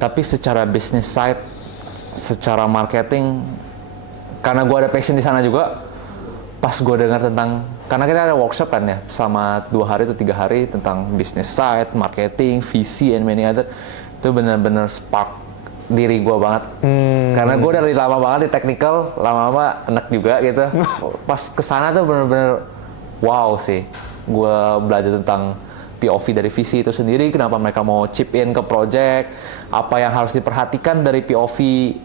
Tapi secara business side, secara marketing, karena gue ada passion di sana juga, pas gue dengar tentang, karena kita ada workshop kan ya, selama 2 hari atau 3 hari tentang business side, marketing, VC, and many other, itu benar-benar spark diri gue banget. Karena gue dari lama banget di technical, lama-lama enak juga gitu. Pas kesana tuh benar-benar wow sih. Gue belajar tentang POV dari VC itu sendiri, kenapa mereka mau chip in ke project, apa yang harus diperhatikan dari POV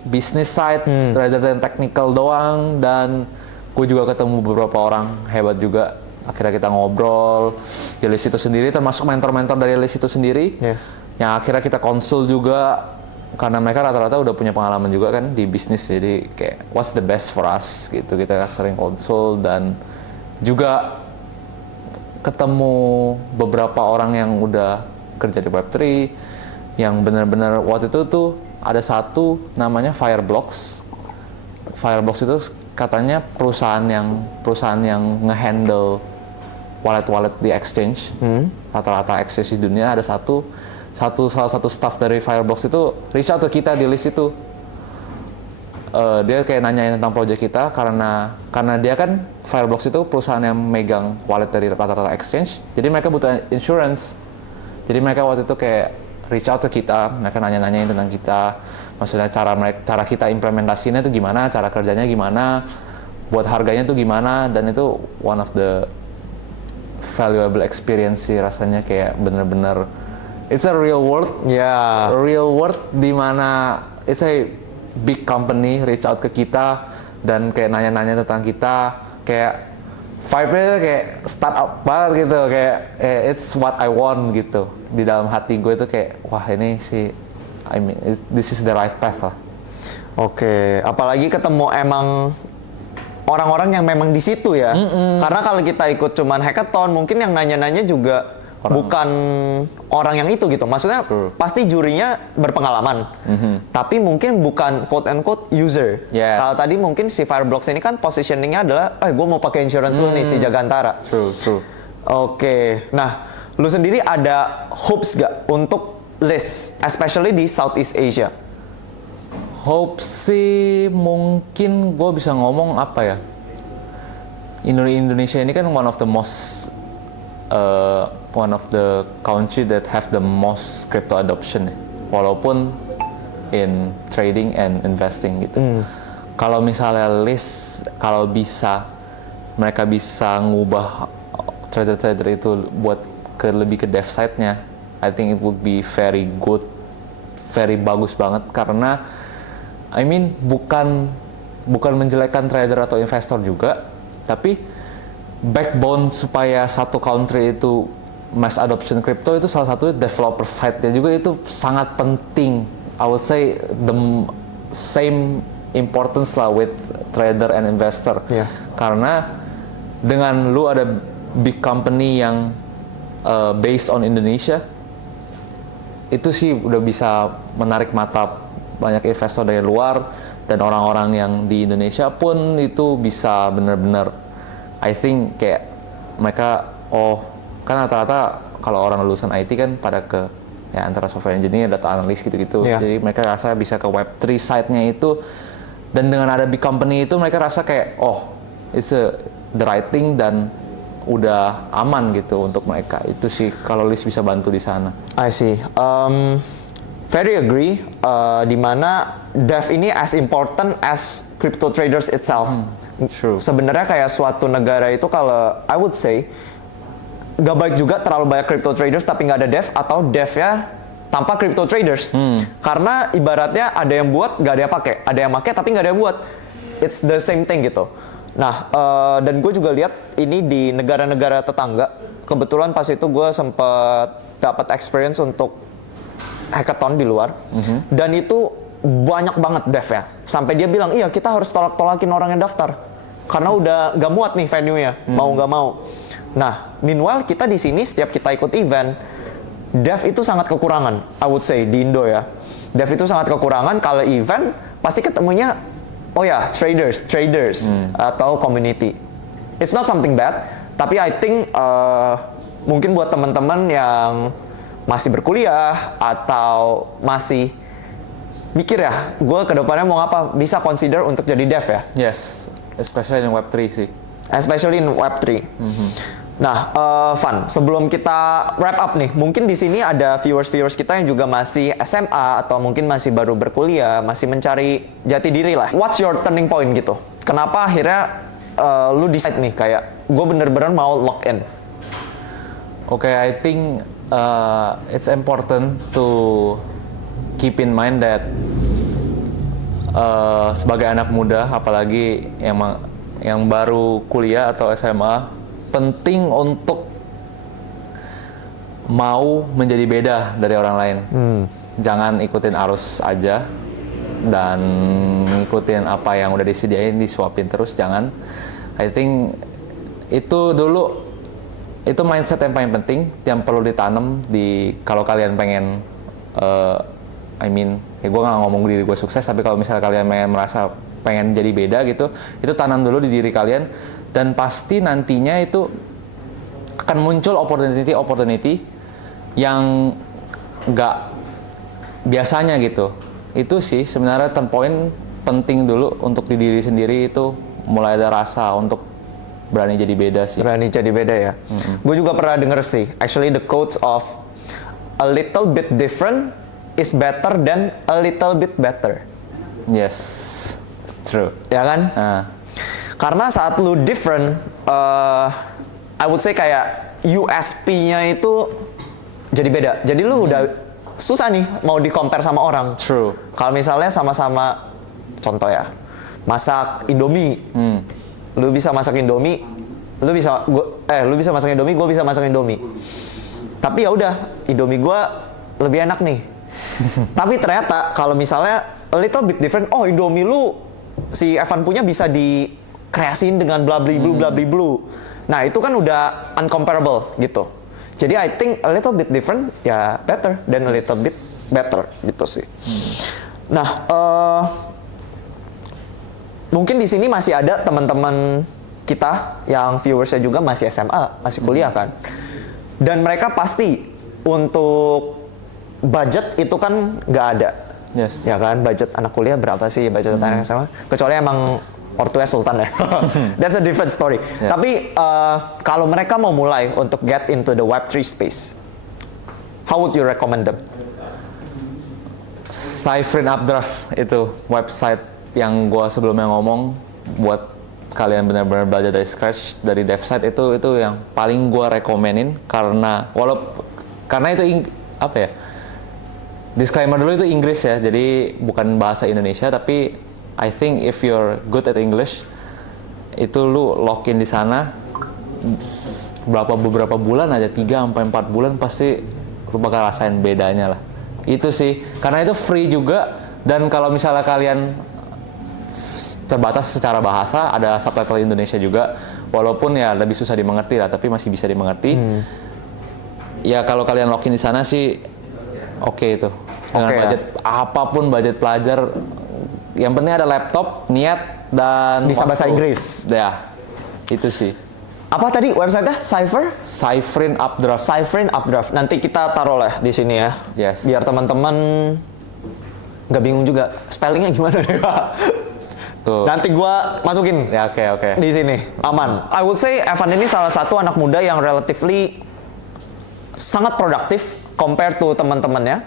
business side rather than technical doang, dan gue juga ketemu beberapa orang hebat juga. Akhirnya kita ngobrol di list itu sendiri, termasuk mentor-mentor dari list itu sendiri. Yes. Yang akhirnya kita konsul juga, karena mereka rata-rata udah punya pengalaman juga kan di bisnis, jadi kayak what's the best for us gitu. Kita sering konsul dan juga ketemu beberapa orang yang udah kerja di Web3 yang benar-benar waktu itu tuh ada satu namanya Fireblocks. Fireblocks itu katanya perusahaan yang ngehandle wallet di exchange. Rata-rata exchange di dunia ada salah satu staff dari Fireblocks itu reach out ke kita di list itu. Dia kayak nanyain tentang project kita karena dia kan Fireblocks itu perusahaan yang megang wallet dari rata-rata exchange. Jadi mereka butuh insurance. Jadi mereka waktu itu kayak reach out ke kita, mereka nanya-nanyain tentang kita. Maksudnya cara kita implementasinya itu gimana, cara kerjanya gimana, buat harganya itu gimana, dan itu one of the valuable experience sih rasanya, kayak bener-bener it's a real world. Ya. Real world di mana it's a big company reach out ke kita dan kayak nanya-nanya tentang kita, kayak vibe-nya kayak startup banget gitu, kayak it's what I want gitu. Di dalam hati gue itu kayak wah ini sih, I mean this is the right path lah. Oke, apalagi ketemu emang orang-orang yang memang di situ ya. Karena kalau kita ikut cuman hackathon, mungkin yang nanya-nanya juga bukan orang yang itu gitu. Maksudnya pasti jurinya berpengalaman, tapi mungkin bukan quote and quote user. Yes. Kalau tadi mungkin si Fireblocks ini kan positioningnya adalah, gue mau pakai insurance lu nih si Jagantara. True. Oke, nah lu sendiri ada hopes gak untuk list, especially di Southeast Asia? Hope sih mungkin gue bisa ngomong apa ya, Indonesia ini kan one of the country that have the most crypto adoption ya. Walaupun in trading and investing gitu. Kalau misalnya list, kalau mereka bisa ngubah trader-trader itu buat lebih ke dev side-nya, I think it would be very good, very bagus banget, karena I mean bukan menjelekkan trader atau investor juga, tapi backbone supaya satu country itu mass adoption crypto itu salah satu developer side-nya juga itu sangat penting. I would say the same importance lah with trader and investor. Yeah. Karena dengan lu ada big company yang based on Indonesia, itu sih udah bisa menarik mata banyak investor dari luar dan orang-orang yang di Indonesia pun itu bisa benar-benar, I think kayak mereka kan rata-rata kalau orang lulusan IT kan pada ke ya antara software engineer, data analyst gitu-gitu. Yeah. Jadi mereka rasa bisa ke Web3 side-nya itu, dan dengan ada big company itu mereka rasa kayak it's the right thing dan udah aman gitu untuk mereka. Itu sih kalau Liz bisa bantu di sana. I see. Very agree. Dimana dev ini as important as crypto traders itself. True. Sebenarnya kayak suatu negara itu kalau I would say gak baik juga terlalu banyak crypto traders tapi nggak ada dev, atau devnya tanpa crypto traders. Karena ibaratnya ada yang buat gak ada yang pakai, ada yang pakai tapi nggak ada yang buat. It's the same thing gitu. Nah, dan gue juga lihat ini di negara-negara tetangga. Kebetulan pas itu gue sempet dapat experience untuk hackathon di luar, dan itu banyak banget dev ya. Sampai dia bilang, iya kita harus tolak-tolakin orang yang daftar karena udah gak muat nih venue-nya, mau gak mau. Nah, meanwhile kita di sini setiap kita ikut event, dev itu sangat kekurangan, I would say di Indo ya. Dev itu sangat kekurangan. Kalau event pasti ketemunya traders atau community. It's not something bad, tapi I think mungkin buat teman-teman yang masih berkuliah atau masih mikir ya, gue kedepannya mau apa, bisa consider untuk jadi dev ya. Yes, especially in Web3 sih. Especially in Web3. Nah, Van, sebelum kita wrap up nih, mungkin di sini ada viewers kita yang juga masih SMA atau mungkin masih baru berkuliah, masih mencari jati diri lah. What's your turning point gitu? Kenapa akhirnya lu decide nih kayak gue bener-bener mau lock in? Okay, I think it's important to keep in mind that sebagai anak muda, apalagi yang baru kuliah atau SMA, penting untuk mau menjadi beda dari orang lain. Jangan ikutin arus aja dan ngikutin apa yang udah disediain, disuapin terus, jangan. I think itu dulu, itu mindset yang paling penting yang perlu ditanam kalau kalian pengen gue nggak ngomong diri gue sukses, tapi kalau misalnya kalian pengen jadi beda gitu, itu tanam dulu di diri kalian, dan pasti nantinya itu akan muncul opportunity yang nggak biasanya gitu. Itu sih sebenarnya turn point penting dulu untuk di diri sendiri, itu mulai ada rasa untuk berani jadi beda sih. Berani jadi beda ya. Gue juga pernah denger sih, actually the quotes of a little bit different is better than a little bit better. Yes, true. Ya kan? Karena saat lu different, I would say kayak USP-nya itu jadi beda. Jadi lu udah susah nih mau di-compare sama orang. True. Kalau misalnya sama-sama, contoh ya, masak Indomie. Lu bisa masak Indomie, lu bisa masak Indomie, gue bisa masak Indomie. Tapi ya udah, Indomie gue lebih enak nih. Tapi ternyata kalau misalnya a little bit different, Indomie lu si Evan punya bisa dikreasiin dengan bla bla bla. Nah, itu kan udah uncomparable gitu. Jadi I think a little bit different ya better than a little bit better gitu sih. Nah, mungkin di sini masih ada teman-teman kita yang viewersnya juga masih SMA, masih kuliah kan. Dan mereka pasti untuk budget itu kan nggak ada. Yes. Ya kan, budget anak kuliah berapa sih budget anak SMA? Kecuali emang ortunya sultan ya. That's a different story. Yes. Tapi kalau mereka mau mulai untuk get into the Web3 space, how would you recommend them? Cypher Updraft itu website yang gua sebelumnya ngomong, buat kalian benar-benar belajar dari scratch dari dev site, itu yang paling gua rekomenin, karena itu apa ya? Disclaimer dulu, itu Inggris ya, jadi bukan bahasa Indonesia, tapi I think if you're good at English, itu lu login di sana beberapa bulan aja, 3-4 bulan pasti lu bakal rasain bedanya lah. Itu sih, karena itu free juga, dan kalau misalnya kalian terbatas secara bahasa, ada subtitle Indonesia juga, walaupun ya lebih susah dimengerti lah, tapi masih bisa dimengerti. Ya kalau kalian login di sana sih oke itu. Dengan budget apapun, budget pelajar Yang penting ada laptop, niat, dan Bisa bahasa waktu. Inggris. Ya, itu sih. Apa tadi website-nya? Cypherin Updraft. Cypherin Updraft. Nanti kita taruh lah di sini ya. Yes. Biar teman-teman nggak bingung juga spellingnya gimana deh Pak. Tuh. Nanti gua masukin Ya, oke. di sini. Aman. I would say Evan ini salah satu anak muda yang relatively sangat produktif compared to teman-temannya.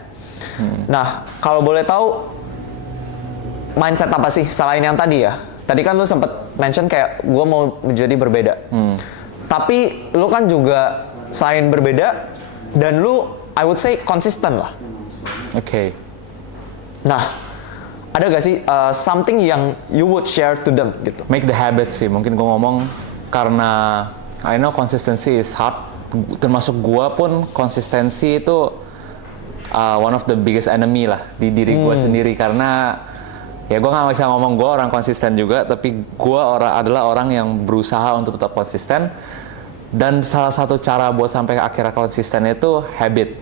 Nah, kalau boleh tahu mindset apa sih selain yang tadi ya? Tadi kan lu sempet mention kayak gua mau menjadi berbeda. Tapi lu kan juga selain berbeda dan lu I would say konsisten lah. Oke. Nah, ada gak sih something yang you would share to them gitu? Make the habit sih. Mungkin gue ngomong karena I know consistency is hard. Termasuk gue pun konsistensi itu one of the biggest enemy lah di diri gue sendiri. Karena ya gue nggak bisa ngomong gue orang konsisten juga, tapi gue adalah orang yang berusaha untuk tetap konsisten. Dan salah satu cara buat sampai akhirnya konsisten itu habit.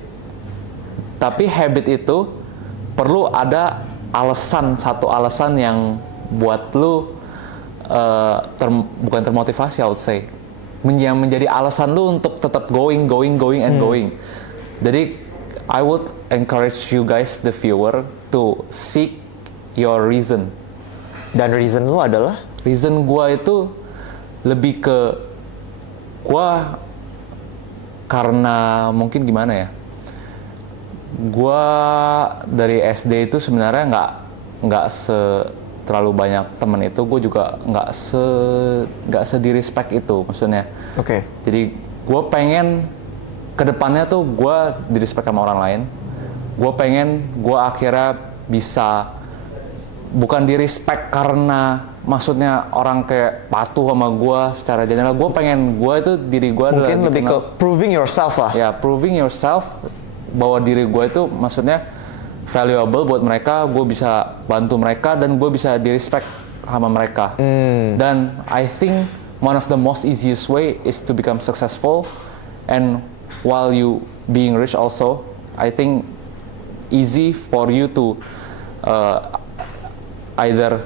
Tapi habit itu perlu ada satu alasan yang buat lu bukan termotivasi, I would say, yang menjadi alasan lu untuk tetap going and going. Jadi I would encourage you guys, the viewer, to seek your reason. Dan reason lu adalah? Reason gua itu lebih ke gua karena mungkin gimana ya? Gua dari SD itu sebenarnya nggak terlalu banyak temen itu. Gue juga nggak di respect itu maksudnya. Oke. Jadi gue pengen kedepannya tuh gue di respect sama orang lain. Gue pengen gue akhirnya bisa bukan di respect karena maksudnya orang kayak patuh sama gue secara general. Gue pengen gue itu diri gue adalah Mungkin lebih ke proving yourself lah. ya, proving yourself bahwa diri gue itu maksudnya valuable buat mereka. Gue bisa bantu mereka dan gue bisa di respect sama mereka. Dan I think one of the most easiest way is to become successful, and while you being rich also, I think easy for you to either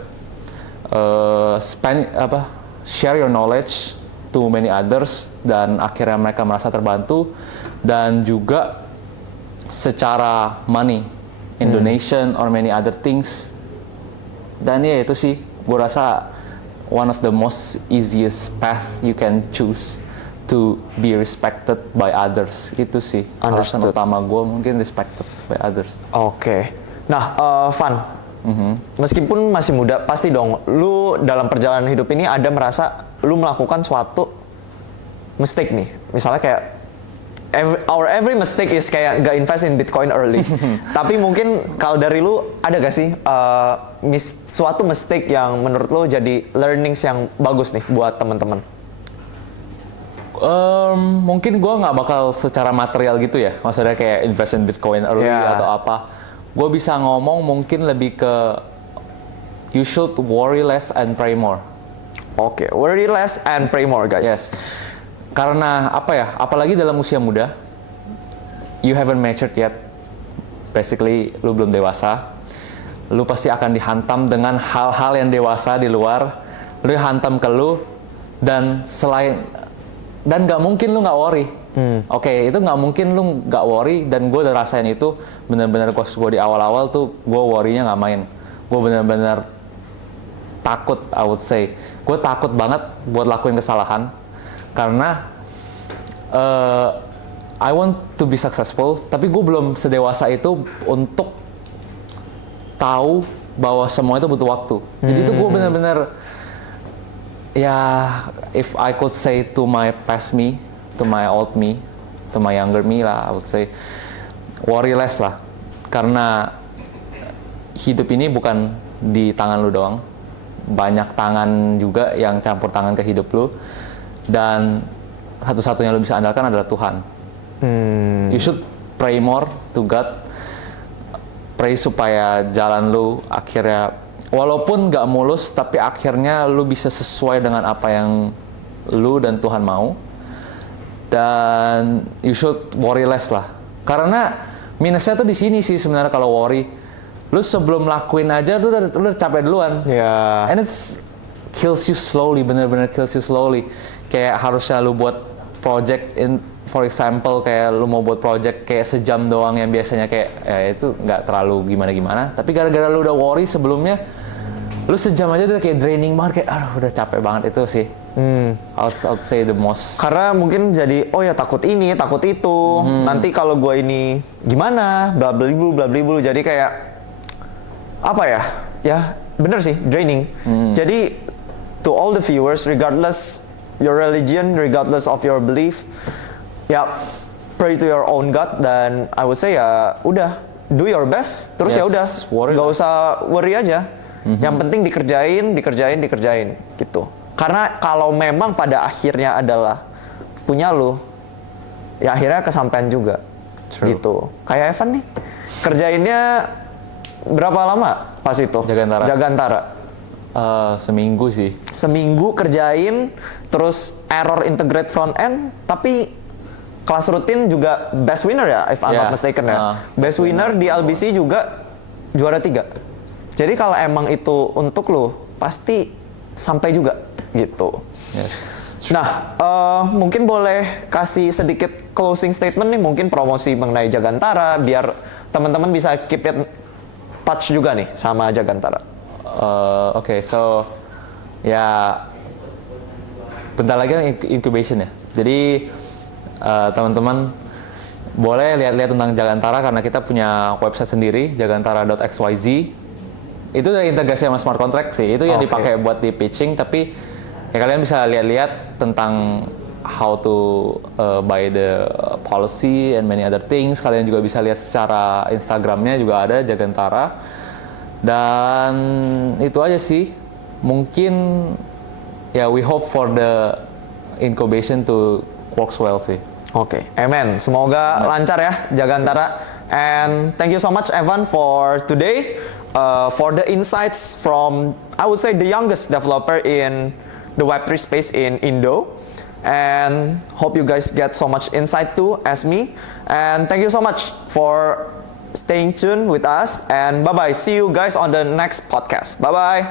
share your knowledge to many others dan akhirnya mereka merasa terbantu, dan juga secara money in donation or many other things. Dan ya itu sih gue rasa one of the most easiest path you can choose to be respected by others. Itu sih alasan Understood. utama gue, mungkin respected by others. Oke. Nah, Van, meskipun masih muda, pasti dong lu dalam perjalanan hidup ini ada merasa lu melakukan suatu mistake nih. Misalnya kayak every mistake is kayak gak invest in Bitcoin early. Tapi mungkin kalau dari lu ada gak sih suatu mistake yang menurut lu jadi learnings yang bagus nih buat teman-teman? Mungkin gue nggak bakal secara material gitu ya, maksudnya kayak invest in Bitcoin early atau apa. Gue bisa ngomong mungkin lebih ke you should worry less and pray more. Oke, worry less and pray more, guys. Yes. Karena apa ya, apalagi dalam usia muda, you haven't matured yet. Basically, lu belum dewasa. Lu pasti akan dihantam dengan hal-hal yang dewasa di luar. Lu dihantam ke lu, dan nggak mungkin lu nggak worry. Oke, itu nggak mungkin lu nggak worry, dan gue udah rasain itu. Bener-bener pas gue di awal-awal tuh, gue worry-nya nggak main. Gue bener-bener takut, I would say. Gue takut banget buat lakuin kesalahan. Karena I want to be successful, tapi gue belum sedewasa itu untuk tahu bahwa semua itu butuh waktu. Jadi itu gue bener-bener, ya, if I could say to my past me, to my old me, to my younger me lah, I would say, worry less lah. Karena hidup ini bukan di tangan lu doang. Banyak tangan juga yang campur tangan ke hidup lu. Dan satu-satunya lu bisa andalkan adalah Tuhan. You should pray more to God. Pray supaya jalan lu akhirnya, walaupun gak mulus, tapi akhirnya lu bisa sesuai dengan apa yang lu dan Tuhan mau. Dan you should worry less lah. Karena minusnya tuh di sini sih sebenarnya kalau worry. lu sebelum lakuin aja lu udah capek duluan. Ya. And it's kills you slowly, bener-bener kills you slowly. Kayak harusnya lu buat project for example kayak lu mau buat project kayak sejam doang yang biasanya kayak itu nggak terlalu gimana-gimana. Tapi gara-gara lu udah worry sebelumnya, lu sejam aja udah kayak draining banget, kayak aduh udah capek banget itu sih. I'll say the most. Karena mungkin jadi oh ya takut ini, takut itu. Nanti kalau gue ini gimana, bla bla bla bla bla. Jadi kayak apa ya? Ya bener sih, draining. Jadi to all the viewers, regardless your religion, regardless of your belief, ya pray to your own God, dan I would say ya udah do your best. Terus ya udah, nggak usah worry aja. Yang penting dikerjain gitu. Karena kalau memang pada akhirnya adalah punya lu, ya akhirnya kesampaian juga. True. Gitu. Kayak Evan nih, kerjainnya berapa lama pas itu? Jagantara. Seminggu sih. Seminggu kerjain, terus error integrate front end, tapi kelas rutin juga best winner ya, if I'm not mistaken ya. Best winner di LBC juga juara 3. Jadi kalau emang itu untuk lu, pasti sampai juga gitu. Yes. Nah, mungkin boleh kasih sedikit closing statement nih, mungkin promosi mengenai Jagantara, biar teman-teman bisa keep it touch juga nih sama Jagantara. Oke, so ya bentar lagi kan incubation ya. Jadi teman-teman boleh lihat-lihat tentang Jagantara karena kita punya website sendiri, jagantara.xyz. Itu dari integrasi sama smart contract sih. Itu yang dipakai buat di pitching, tapi ya kalian bisa lihat-lihat tentang how to buy the policy and many other things. Kalian juga bisa lihat secara Instagramnya juga ada Jagantara. Dan itu aja sih. Mungkin ya we hope for the incubation to works well sih. Oke, amen. Semoga lancar ya Jagantara. And thank you so much Evan for today, for the insights from I would say the youngest developer in the Web3 space in Indo. And hope you guys get so much insight too as me. And thank you so much for staying tuned with us. And bye bye. See you guys on the next podcast. Bye bye.